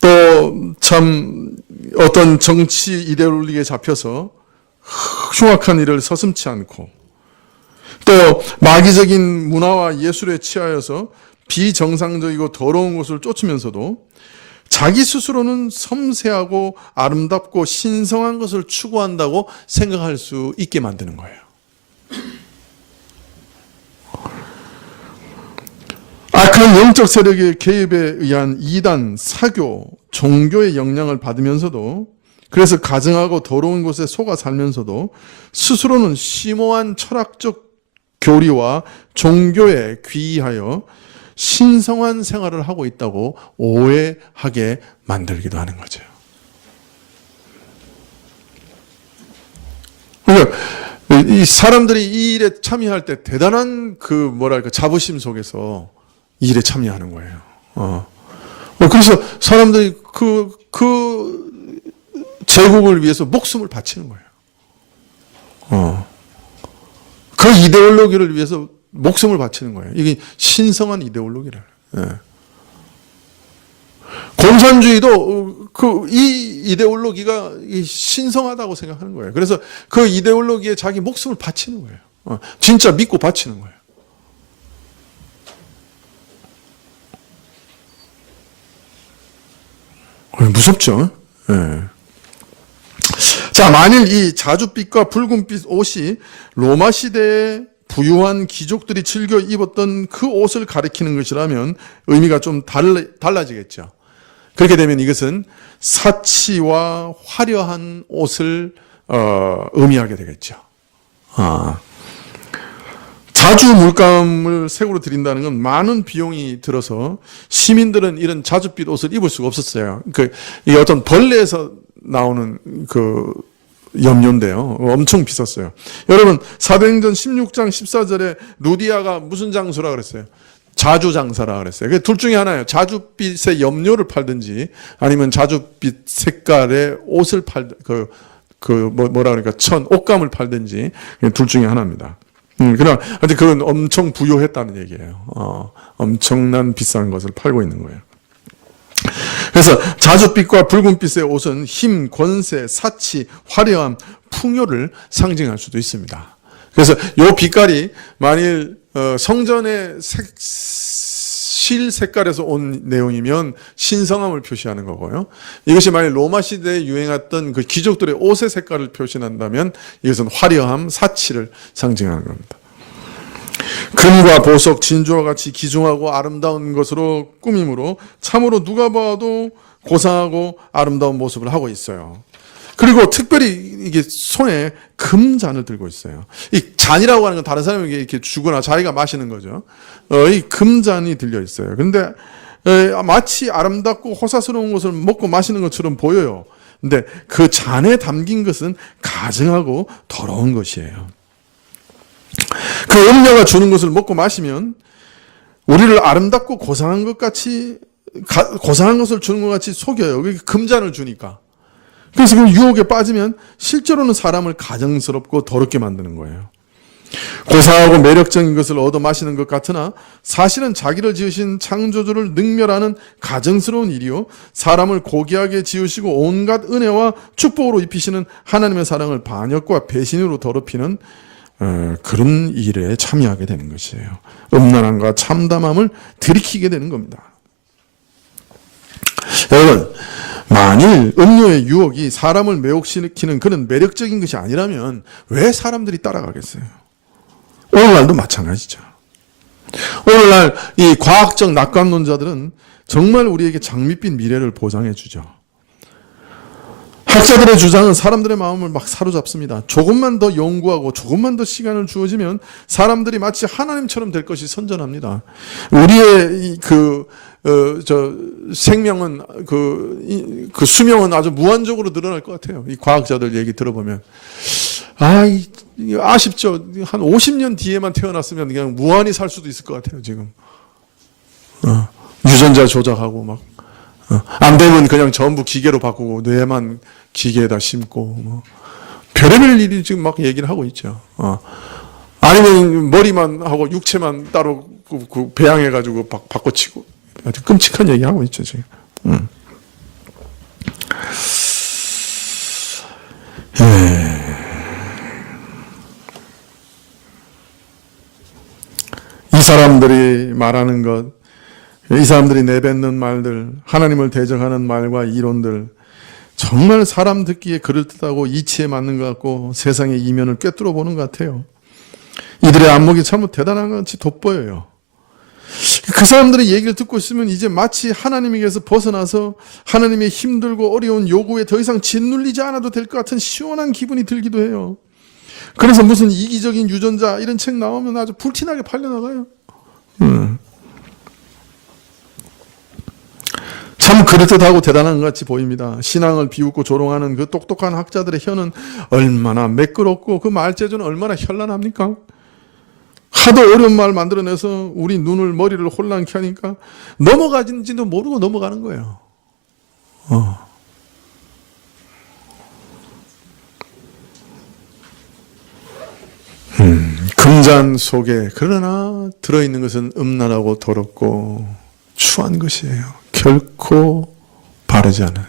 또 참 어떤 정치 이데올로기에 잡혀서 흉악한 일을 서슴지 않고 또 마귀적인 문화와 예술에 취하여서 비정상적이고 더러운 것을 쫓으면서도 자기 스스로는 섬세하고 아름답고 신성한 것을 추구한다고 생각할 수 있게 만드는 거예요. 악한 영적 세력의 개입에 의한 이단, 사교, 종교의 영향을 받으면서도 그래서 가증하고 더러운 곳에 속아 살면서도 스스로는 심오한 철학적 교리와 종교에 귀의하여 신성한 생활을 하고 있다고 오해하게 만들기도 하는 거죠. 그러니까 이 사람들이 이 일에 참여할 때 대단한 자부심 속에서 이 일에 참여하는 거예요. 그래서 사람들이 그 제국을 위해서 목숨을 바치는 거예요. 그 이데올로기를 위해서 목숨을 바치는 거예요. 이게 신성한 이데올로기를. 공산주의도 이 이데올로기가 신성하다고 생각하는 거예요. 그래서 그 이데올로기에 자기 목숨을 바치는 거예요. 진짜 믿고 바치는 거예요. 무섭죠? 자, 만일 이 자줏빛과 붉은빛 옷이 로마 시대에 부유한 귀족들이 즐겨 입었던 그 옷을 가리키는 것이라면 의미가 좀 달라지겠죠. 그렇게 되면 이것은 사치와 화려한 옷을 의미하게 되겠죠. 자주 물감을 색으로 들인다는 건 많은 비용이 들어서 시민들은 이런 자줏빛 옷을 입을 수가 없었어요. 이게 어떤 벌레에서 나오는 염료인데요. 엄청 비쌌어요. 여러분, 사도행전 16장 14절에 루디아가 무슨 장수라 그랬어요? 자주장사라 그랬어요. 둘 중에 하나예요. 자줏빛의 염료를 팔든지 아니면 자줏빛 색깔의 옷을 뭐라 그러니까 옷감을 팔든지 둘 중에 하나입니다. 그러나 그건 엄청 부유했다는 얘기예요. 엄청난 비싼 것을 팔고 있는 거예요. 그래서 자줏빛과 붉은빛의 옷은 힘, 권세, 사치, 화려함, 풍요를 상징할 수도 있습니다. 그래서 이 빛깔이 만일 성전의 실 색깔에서 온 내용이면 신성함을 표시하는 거고요. 이것이 만일 로마 시대에 유행했던 그 귀족들의 옷의 색깔을 표시한다면 이것은 화려함, 사치를 상징하는 겁니다. 금과 보석, 진주와 같이 귀중하고 아름다운 것으로 꾸밈으로 참으로 누가 봐도 고상하고 아름다운 모습을 하고 있어요. 그리고 특별히 이게 손에 금잔을 들고 있어요. 이 잔이라고 하는 건 다른 사람에게 이렇게 주거나 자기가 마시는 거죠. 이 금잔이 들려 있어요. 그런데 마치 아름답고 호사스러운 것을 먹고 마시는 것처럼 보여요. 근데 그 잔에 담긴 것은 가증하고 더러운 것이에요. 그 음료가 주는 것을 먹고 마시면 우리를 아름답고 고상한 것을 주는 것 같이 속여요. 금잔을 주니까. 그래서 그 유혹에 빠지면 실제로는 사람을 가증스럽고 더럽게 만드는 거예요. 고상하고 매력적인 것을 얻어 마시는 것 같으나 사실은 자기를 지으신 창조주를 능멸하는 가증스러운 일이요, 사람을 고귀하게 지으시고 온갖 은혜와 축복으로 입히시는 하나님의 사랑을 반역과 배신으로 더럽히는 그런 일에 참여하게 되는 것이에요. 음란함과 참담함을 들이키게 되는 겁니다. 여러분, 만일 음료의 유혹이 사람을 매혹시키는 그런 매력적인 것이 아니라면 왜 사람들이 따라가겠어요? 오늘날도 마찬가지죠. 오늘날 이 과학적 낙관론자들은 정말 우리에게 장밋빛 미래를 보장해 주죠. 학자들의 주장은 사람들의 마음을 막 사로잡습니다. 조금만 더 연구하고 조금만 더 시간을 주어지면 사람들이 마치 하나님처럼 될 것이 선전합니다. 우리의 생명은 그 수명은 아주 무한적으로 늘어날 것 같아요. 이 과학자들 얘기 들어보면 아쉽죠. 한 50년 뒤에만 태어났으면 그냥 무한히 살 수도 있을 것 같아요. 지금 유전자 조작하고 막 안 되면 그냥 전부 기계로 바꾸고 뇌만 기계에다 심고 뭐 별의별 일이 지금 막 얘기를 하고 있죠. 아니면 머리만 하고 육체만 따로 배양해가지고 바꿔치고 아주 끔찍한 얘기 하고 있죠 지금. 이 사람들이 말하는 것, 이 사람들이 내뱉는 말들, 하나님을 대적하는 말과 이론들, 정말 사람 듣기에 그럴듯하고 이치에 맞는 것 같고 세상의 이면을 꿰뚫어 보는 것 같아요. 이들의 안목이 참 대단한 것 같이 돋보여요. 그 사람들의 얘기를 듣고 있으면 이제 마치 하나님에게서 벗어나서 하나님의 힘들고 어려운 요구에 더 이상 짓눌리지 않아도 될 것 같은 시원한 기분이 들기도 해요. 그래서 무슨 이기적인 유전자 이런 책 나오면 아주 불티나게 팔려나가요. 참 그럴듯하고 대단한 것 같이 보입니다. 신앙을 비웃고 조롱하는 그 똑똑한 학자들의 혀는 얼마나 매끄럽고 그 말재주는 얼마나 현란합니까? 하도 어려운 말 만들어내서 우리 눈을 머리를 혼란케 하니까 넘어가진지도 모르고 넘어가는 거예요. 금잔 속에 그러나 들어있는 것은 음란하고 더럽고 추한 것이에요. 결코 바르지 않아요.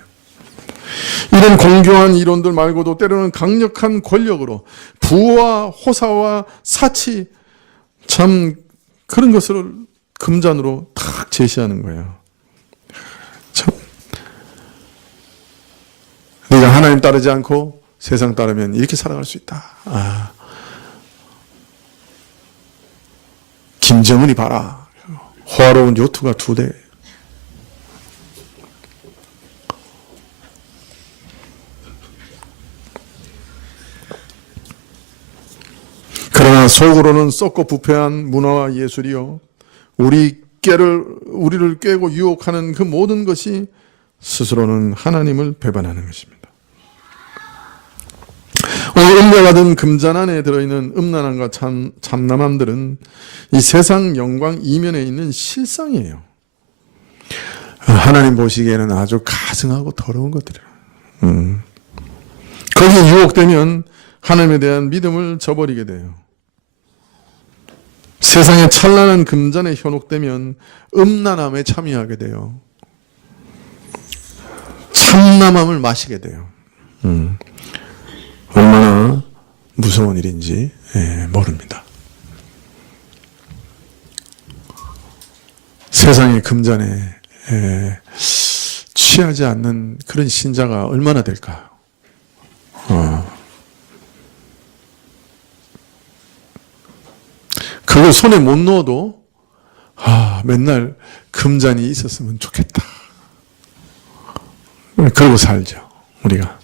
이런 공교한 이론들 말고도 때로는 강력한 권력으로 부와 호사와 사치 참 그런 것을 금잔으로 탁 제시하는 거예요. 참 네가 하나님 따르지 않고 세상 따르면 이렇게 살아갈 수 있다. 김정은이 봐라. 호화로운 요트가 2대. 그러나 속으로는 썩고 부패한 문화와 예술이요. 우리를 꿰고 유혹하는 그 모든 것이 스스로는 하나님을 배반하는 것입니다. 오늘 음녀가 든 금잔 안에 들어있는 음란함과 참남함들은 이 세상 영광 이면에 있는 실상이에요. 하나님 보시기에는 아주 가증하고 더러운 것들이에요. 거기에 유혹되면 하나님에 대한 믿음을 저버리게 돼요. 세상의 찬란한 금잔에 현혹되면 음란함에 참여하게 돼요. 참남함을 마시게 돼요. 얼마나 무서운 일인지 모릅니다. 세상의 금잔에 취하지 않는 그런 신자가 얼마나 될까요? 그걸 손에 못 넣어도 맨날 금잔이 있었으면 좋겠다. 그러고 살죠 우리가.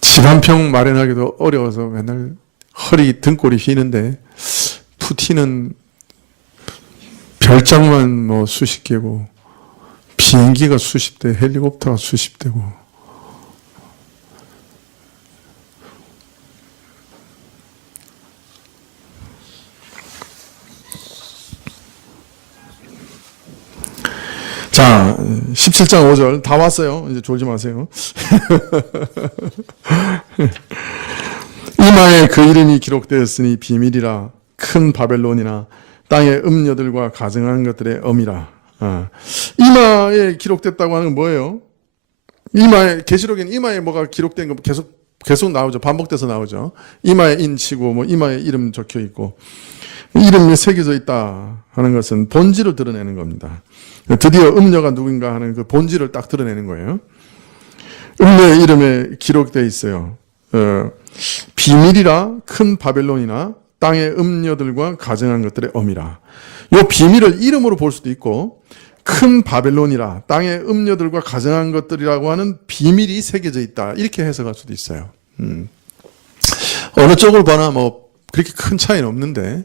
집 한 평 마련하기도 어려워서 맨날 허리 등골이 휘는데 푸티는 별장만 뭐 수십 개고 비행기가 수십 대, 헬리콥터가 수십 대고. 자, 17장 5절 다 왔어요. 이제 졸지 마세요. 이마에 그 이름이 기록되었으니 비밀이라 큰 바벨론이나 땅의 음녀들과 가증한 것들의 엄이라. 이마에 기록됐다고 하는 건 뭐예요? 이마에, 계시록에는 이마에 뭐가 기록된 거 계속 나오죠. 반복돼서 나오죠. 이마에 인치고 뭐 이마에 이름 적혀 있고 이름이 새겨져 있다 하는 것은 본질을 드러내는 겁니다. 드디어 음녀가 누군가 하는 그 본질을 딱 드러내는 거예요. 음녀의 이름에 기록되어 있어요. 비밀이라 큰 바벨론이나 땅의 음녀들과 가정한 것들의 엄이라. 이 비밀을 이름으로 볼 수도 있고 큰 바벨론이라 땅의 음녀들과 가정한 것들이라고 하는 비밀이 새겨져 있다. 이렇게 해석할 수도 있어요. 어느 쪽을 보나 뭐 그렇게 큰 차이는 없는데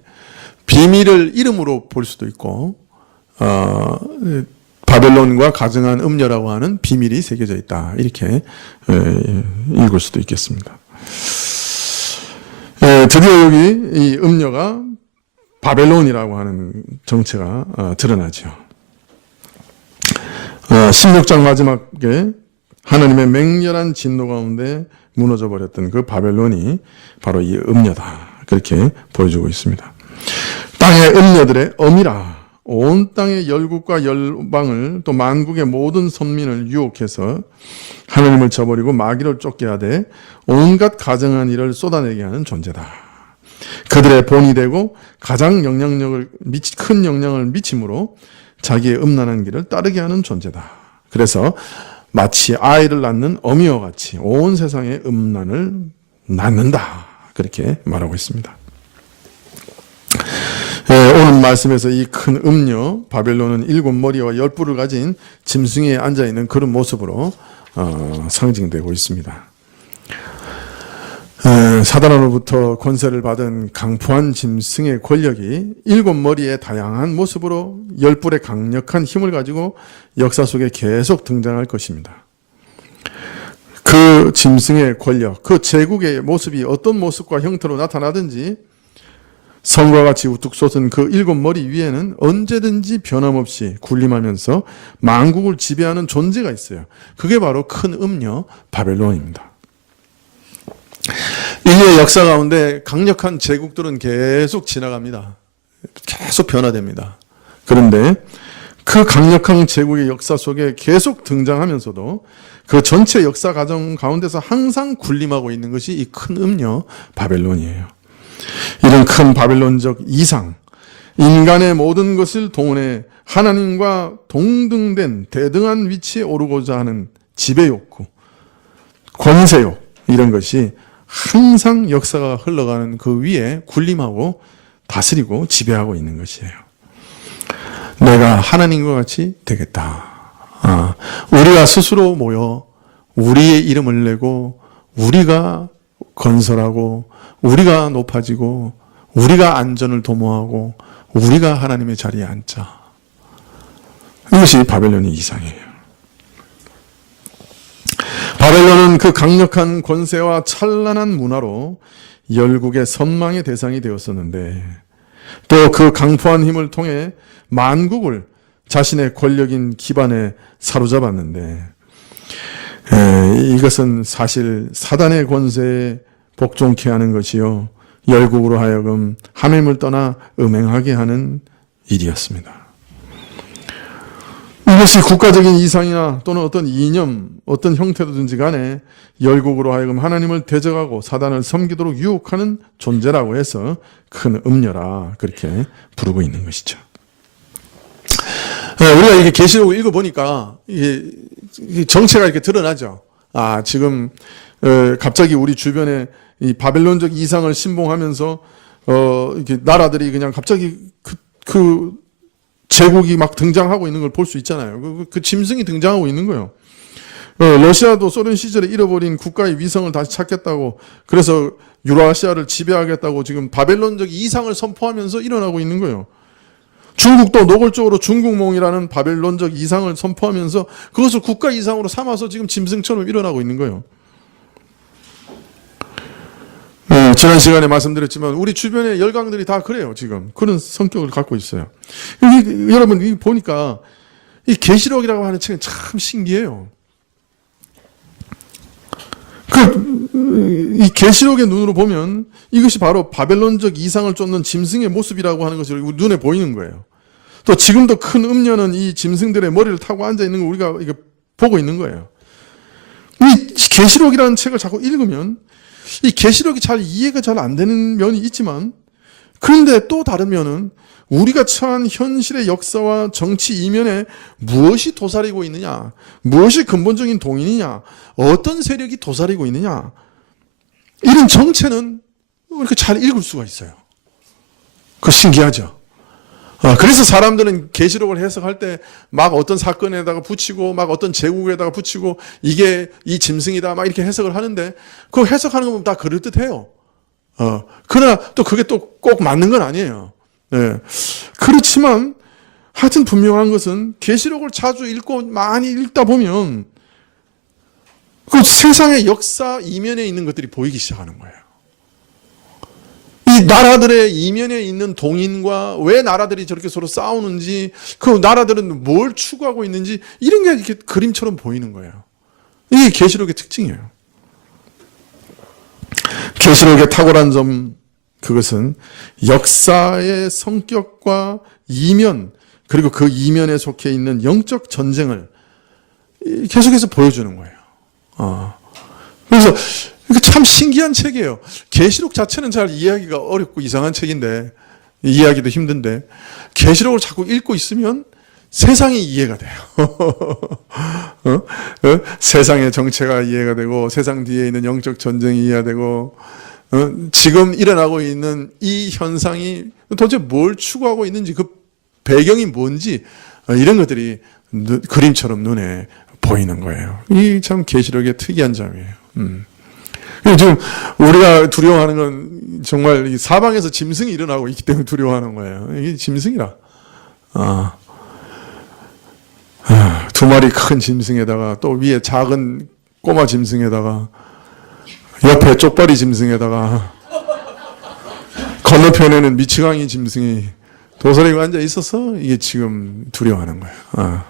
비밀을 이름으로 볼 수도 있고 바벨론과 가정한 음녀라고 하는 비밀이 새겨져 있다. 이렇게 읽을 수도 있겠습니다. 드디어 여기 이 음녀가 바벨론이라고 하는 정체가 드러나죠. 16장 마지막에 하나님의 맹렬한 진노 가운데 무너져 버렸던 그 바벨론이 바로 이 음녀다. 그렇게 보여주고 있습니다. 땅의 음녀들의 엄이라. 온 땅의 열국과 열방을 또 만국의 모든 선민을 유혹해서 하나님을 저버리고 마귀를 쫓게 하되 온갖 가정한 일을 쏟아내게 하는 존재다. 그들의 본이 되고 가장 큰 영향을 미침으로 자기의 음란한 길을 따르게 하는 존재다. 그래서 마치 아이를 낳는 어미와 같이 온 세상의 음란을 낳는다. 그렇게 말하고 있습니다. 오늘 말씀에서 이 큰 음녀 바벨론은 7머리와 10뿔을 가진 짐승에 앉아있는 그런 모습으로 상징되고 있습니다. 사단으로부터 권세를 받은 강포한 짐승의 권력이 7머리의 다양한 모습으로 10뿔의 강력한 힘을 가지고 역사 속에 계속 등장할 것입니다. 그 짐승의 권력, 그 제국의 모습이 어떤 모습과 형태로 나타나든지 성과 같이 우뚝 솟은 그 7머리 위에는 언제든지 변함없이 군림하면서 만국을 지배하는 존재가 있어요. 그게 바로 큰 음녀 바벨론입니다. 인류의 역사 가운데 강력한 제국들은 계속 지나갑니다. 계속 변화됩니다. 그런데 그 강력한 제국의 역사 속에 계속 등장하면서도 그 전체 역사 과정 가운데서 항상 군림하고 있는 것이 이 큰 음녀 바벨론이에요. 이런 큰 바벨론적 이상, 인간의 모든 것을 동원해 하나님과 동등된 대등한 위치에 오르고자 하는 지배욕구, 권세욕, 이런 것이 항상 역사가 흘러가는 그 위에 군림하고 다스리고 지배하고 있는 것이에요. 내가 하나님과 같이 되겠다. 우리가 스스로 모여 우리의 이름을 내고 우리가 건설하고 우리가 높아지고 우리가 안전을 도모하고 우리가 하나님의 자리에 앉자. 이것이 바벨론의 이상이에요. 바벨론은 그 강력한 권세와 찬란한 문화로 열국의 선망의 대상이 되었었는데 또 그 강포한 힘을 통해 만국을 자신의 권력인 기반에 사로잡았는데 이것은 사실 사단의 권세에 복종케 하는 것이요 열국으로 하여금 하나님을 떠나 음행하게 하는 일이었습니다. 이것이 국가적인 이상이나 또는 어떤 이념, 어떤 형태든지 간에 열국으로 하여금 하나님을 대적하고 사단을 섬기도록 유혹하는 존재라고 해서 큰 음녀라 그렇게 부르고 있는 것이죠. 우리가 이게 계시록을 읽어보니까 이게 정체가 이렇게 드러나죠. 지금 갑자기 우리 주변에 이 바벨론적 이상을 신봉하면서 이렇게 나라들이 그냥 갑자기 그 제국이 막 등장하고 있는 걸 볼 수 있잖아요. 그 짐승이 등장하고 있는 거예요. 러시아도 소련 시절에 잃어버린 국가의 위성을 다시 찾겠다고 그래서 유라시아를 지배하겠다고 지금 바벨론적 이상을 선포하면서 일어나고 있는 거예요. 중국도 노골적으로 중국몽이라는 바벨론적 이상을 선포하면서 그것을 국가 이상으로 삼아서 지금 짐승처럼 일어나고 있는 거예요. 지난 시간에 말씀드렸지만 우리 주변의 열강들이 다 그래요. 지금 그런 성격을 갖고 있어요. 여러분 보니까 이 계시록이라고 하는 책은 참 신기해요. 이 계시록의 눈으로 보면 이것이 바로 바벨론적 이상을 쫓는 짐승의 모습이라고 하는 것이 눈에 보이는 거예요. 또 지금도 큰 음녀는 이 짐승들의 머리를 타고 앉아 있는 걸 우리가 이게 보고 있는 거예요. 이 계시록이라는 책을 자꾸 읽으면 이 계시록이 잘 이해가 잘 안 되는 면이 있지만 그런데 또 다른 면은 우리가 처한 현실의 역사와 정치 이면에 무엇이 도사리고 있느냐, 무엇이 근본적인 동인이냐, 어떤 세력이 도사리고 있느냐 이런 정체는 이렇게 잘 읽을 수가 있어요. 그 신기하죠. 그래서 사람들은 계시록을 해석할 때 막 어떤 사건에다가 붙이고 막 어떤 제국에다가 붙이고 이게 이 짐승이다 막 이렇게 해석을 하는데 그 해석하는 건 다 그럴듯해요. 그러나 또 그게 또 꼭 맞는 건 아니에요. 예. 그렇지만 하여튼 분명한 것은 계시록을 자주 읽고 많이 읽다 보면 그 세상의 역사 이면에 있는 것들이 보이기 시작하는 거예요. 이 나라들의 이면에 있는 동인과 왜 나라들이 저렇게 서로 싸우는지, 그 나라들은 뭘 추구하고 있는지 이런 게 이렇게 그림처럼 보이는 거예요. 이게 계시록의 특징이에요. 계시록의 탁월한 점, 그것은 역사의 성격과 이면, 그리고 그 이면에 속해 있는 영적 전쟁을 계속해서 보여주는 거예요. 그래서 참 신기한 책이에요. 계시록 자체는 잘 이해하기가 어렵고 이상한 책인데, 이해하기도 힘든데, 계시록을 자꾸 읽고 있으면 세상이 이해가 돼요. 세상의 정체가 이해가 되고, 세상 뒤에 있는 영적 전쟁이 이해가 되고, 지금 일어나고 있는 이 현상이 도대체 뭘 추구하고 있는지, 그 배경이 뭔지, 이런 것들이 그림처럼 눈에 보이는 거예요. 이 참 계시록의 특이한 점이에요. 지금 우리가 두려워하는 건 정말 사방에서 짐승이 일어나고 있기 때문에 두려워하는 거예요. 이게 짐승이라. 두 마리 큰 짐승에다가 또 위에 작은 꼬마 짐승에다가 옆에 쪽발이 짐승에다가 건너편에는 미치광이 짐승이 도사리고 앉아 있어서 이게 지금 두려워하는 거예요.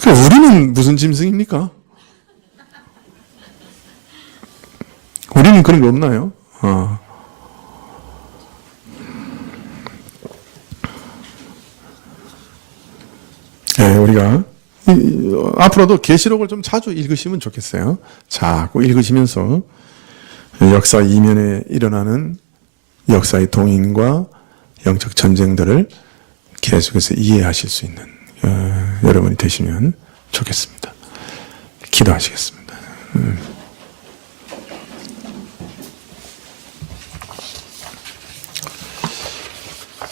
그럼 우리는 무슨 짐승입니까? 우리는 그런 거 없나요? 네, 우리가 앞으로도 계시록을 좀 자주 읽으시면 좋겠어요. 자꾸 읽으시면서 역사 이면에 일어나는 역사의 동인과 영적 전쟁들을 계속해서 이해하실 수 있는 여러분이 되시면 좋겠습니다. 기도하시겠습니다.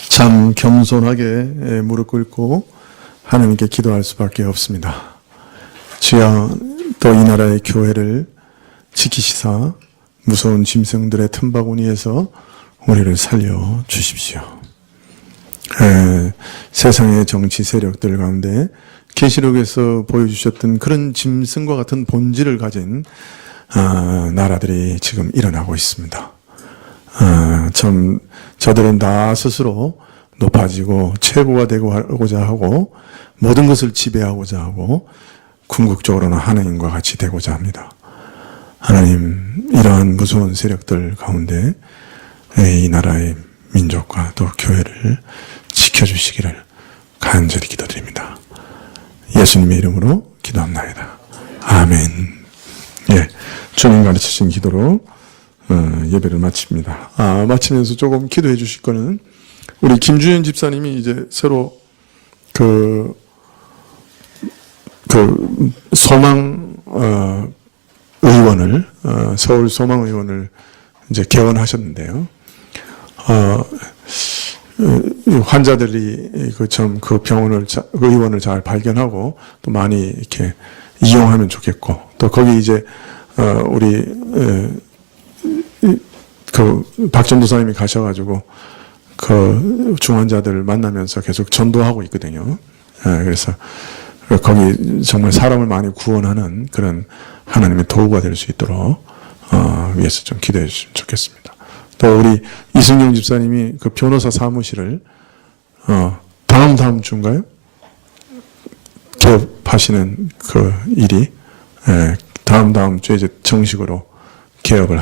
참 겸손하게 무릎 꿇고 하나님께 기도할 수밖에 없습니다. 주여, 또 이 나라의 교회를 지키시사 무서운 짐승들의 틈바구니에서 우리를 살려 주십시오. 세상의 정치 세력들 가운데 계시록에서 보여주셨던 그런 짐승과 같은 본질을 가진 나라들이 지금 일어나고 있습니다. 참 저들은 다 스스로 높아지고 최고가 되고자 하고 모든 것을 지배하고자 하고 궁극적으로는 하나님과 같이 되고자 합니다. 하나님, 이러한 무서운 세력들 가운데 이 나라의 민족과 또 교회를 지켜주시기를 간절히 기도드립니다. 예수님의 이름으로 기도합나이다. 아멘. 예, 주님 가르치신 기도로 예배를 마칩니다. 마치면서 조금 기도해 주실 거는 우리 김주현 집사님이 이제 새로 소망 의원을 서울 소망 의원을 이제 개원하셨는데요. 환자들이 그 병원을 의원을 잘 발견하고 또 많이 이렇게 이용하면 좋겠고, 또 거기 이제 우리 박 전도사님이 가셔가지고 그 중환자들을 만나면서 계속 전도하고 있거든요. 그래서 거기 정말 사람을 많이 구원하는 그런 하나님의 도구가 될 수 있도록 위해서 좀 기도해 주시면 좋겠습니다. 또 우리 이승용 집사님이 그 변호사 사무실을 다음 주인가요? 개업하시는 그 일이 다음 주에 이제 정식으로 개업을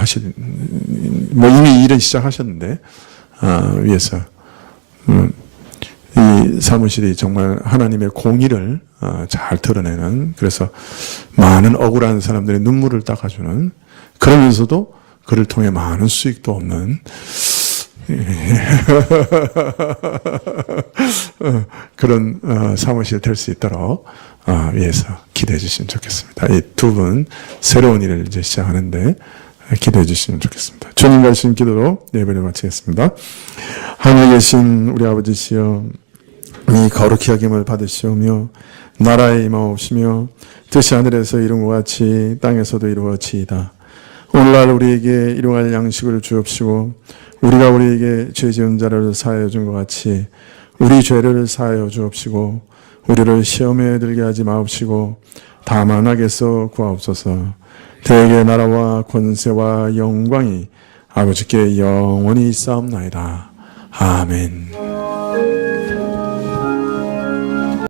이미 일은 시작하셨는데 위해서 이 사무실이 정말 하나님의 공의를 잘 드러내는, 그래서 많은 억울한 사람들의 눈물을 닦아주는, 그러면서도 그를 통해 많은 수익도 얻는 그런 사무실 될 수 있도록 위해서 기도해 주시면 좋겠습니다. 이 두 분 새로운 일을 이제 시작하는데 기도해 주시면 좋겠습니다. 주님 가르친 기도로 예배를 마치겠습니다. 하늘에 계신 우리 아버지시여, 이 거룩히 여김을 받으시오며 나라에 임하옵시며 뜻이 하늘에서 이룬 것 같이 땅에서도 이루어지이다. 오늘날 우리에게 일용할 양식을 주옵시고 우리가 우리에게 죄 지은 자를 사하여 준 것 같이 우리 죄를 사하여 주옵시고 우리를 시험에 들게 하지 마옵시고 다만 악에서 구하옵소서. 대개 나라와 권세와 영광이 아버지께 영원히 있사옵나이다. 아멘.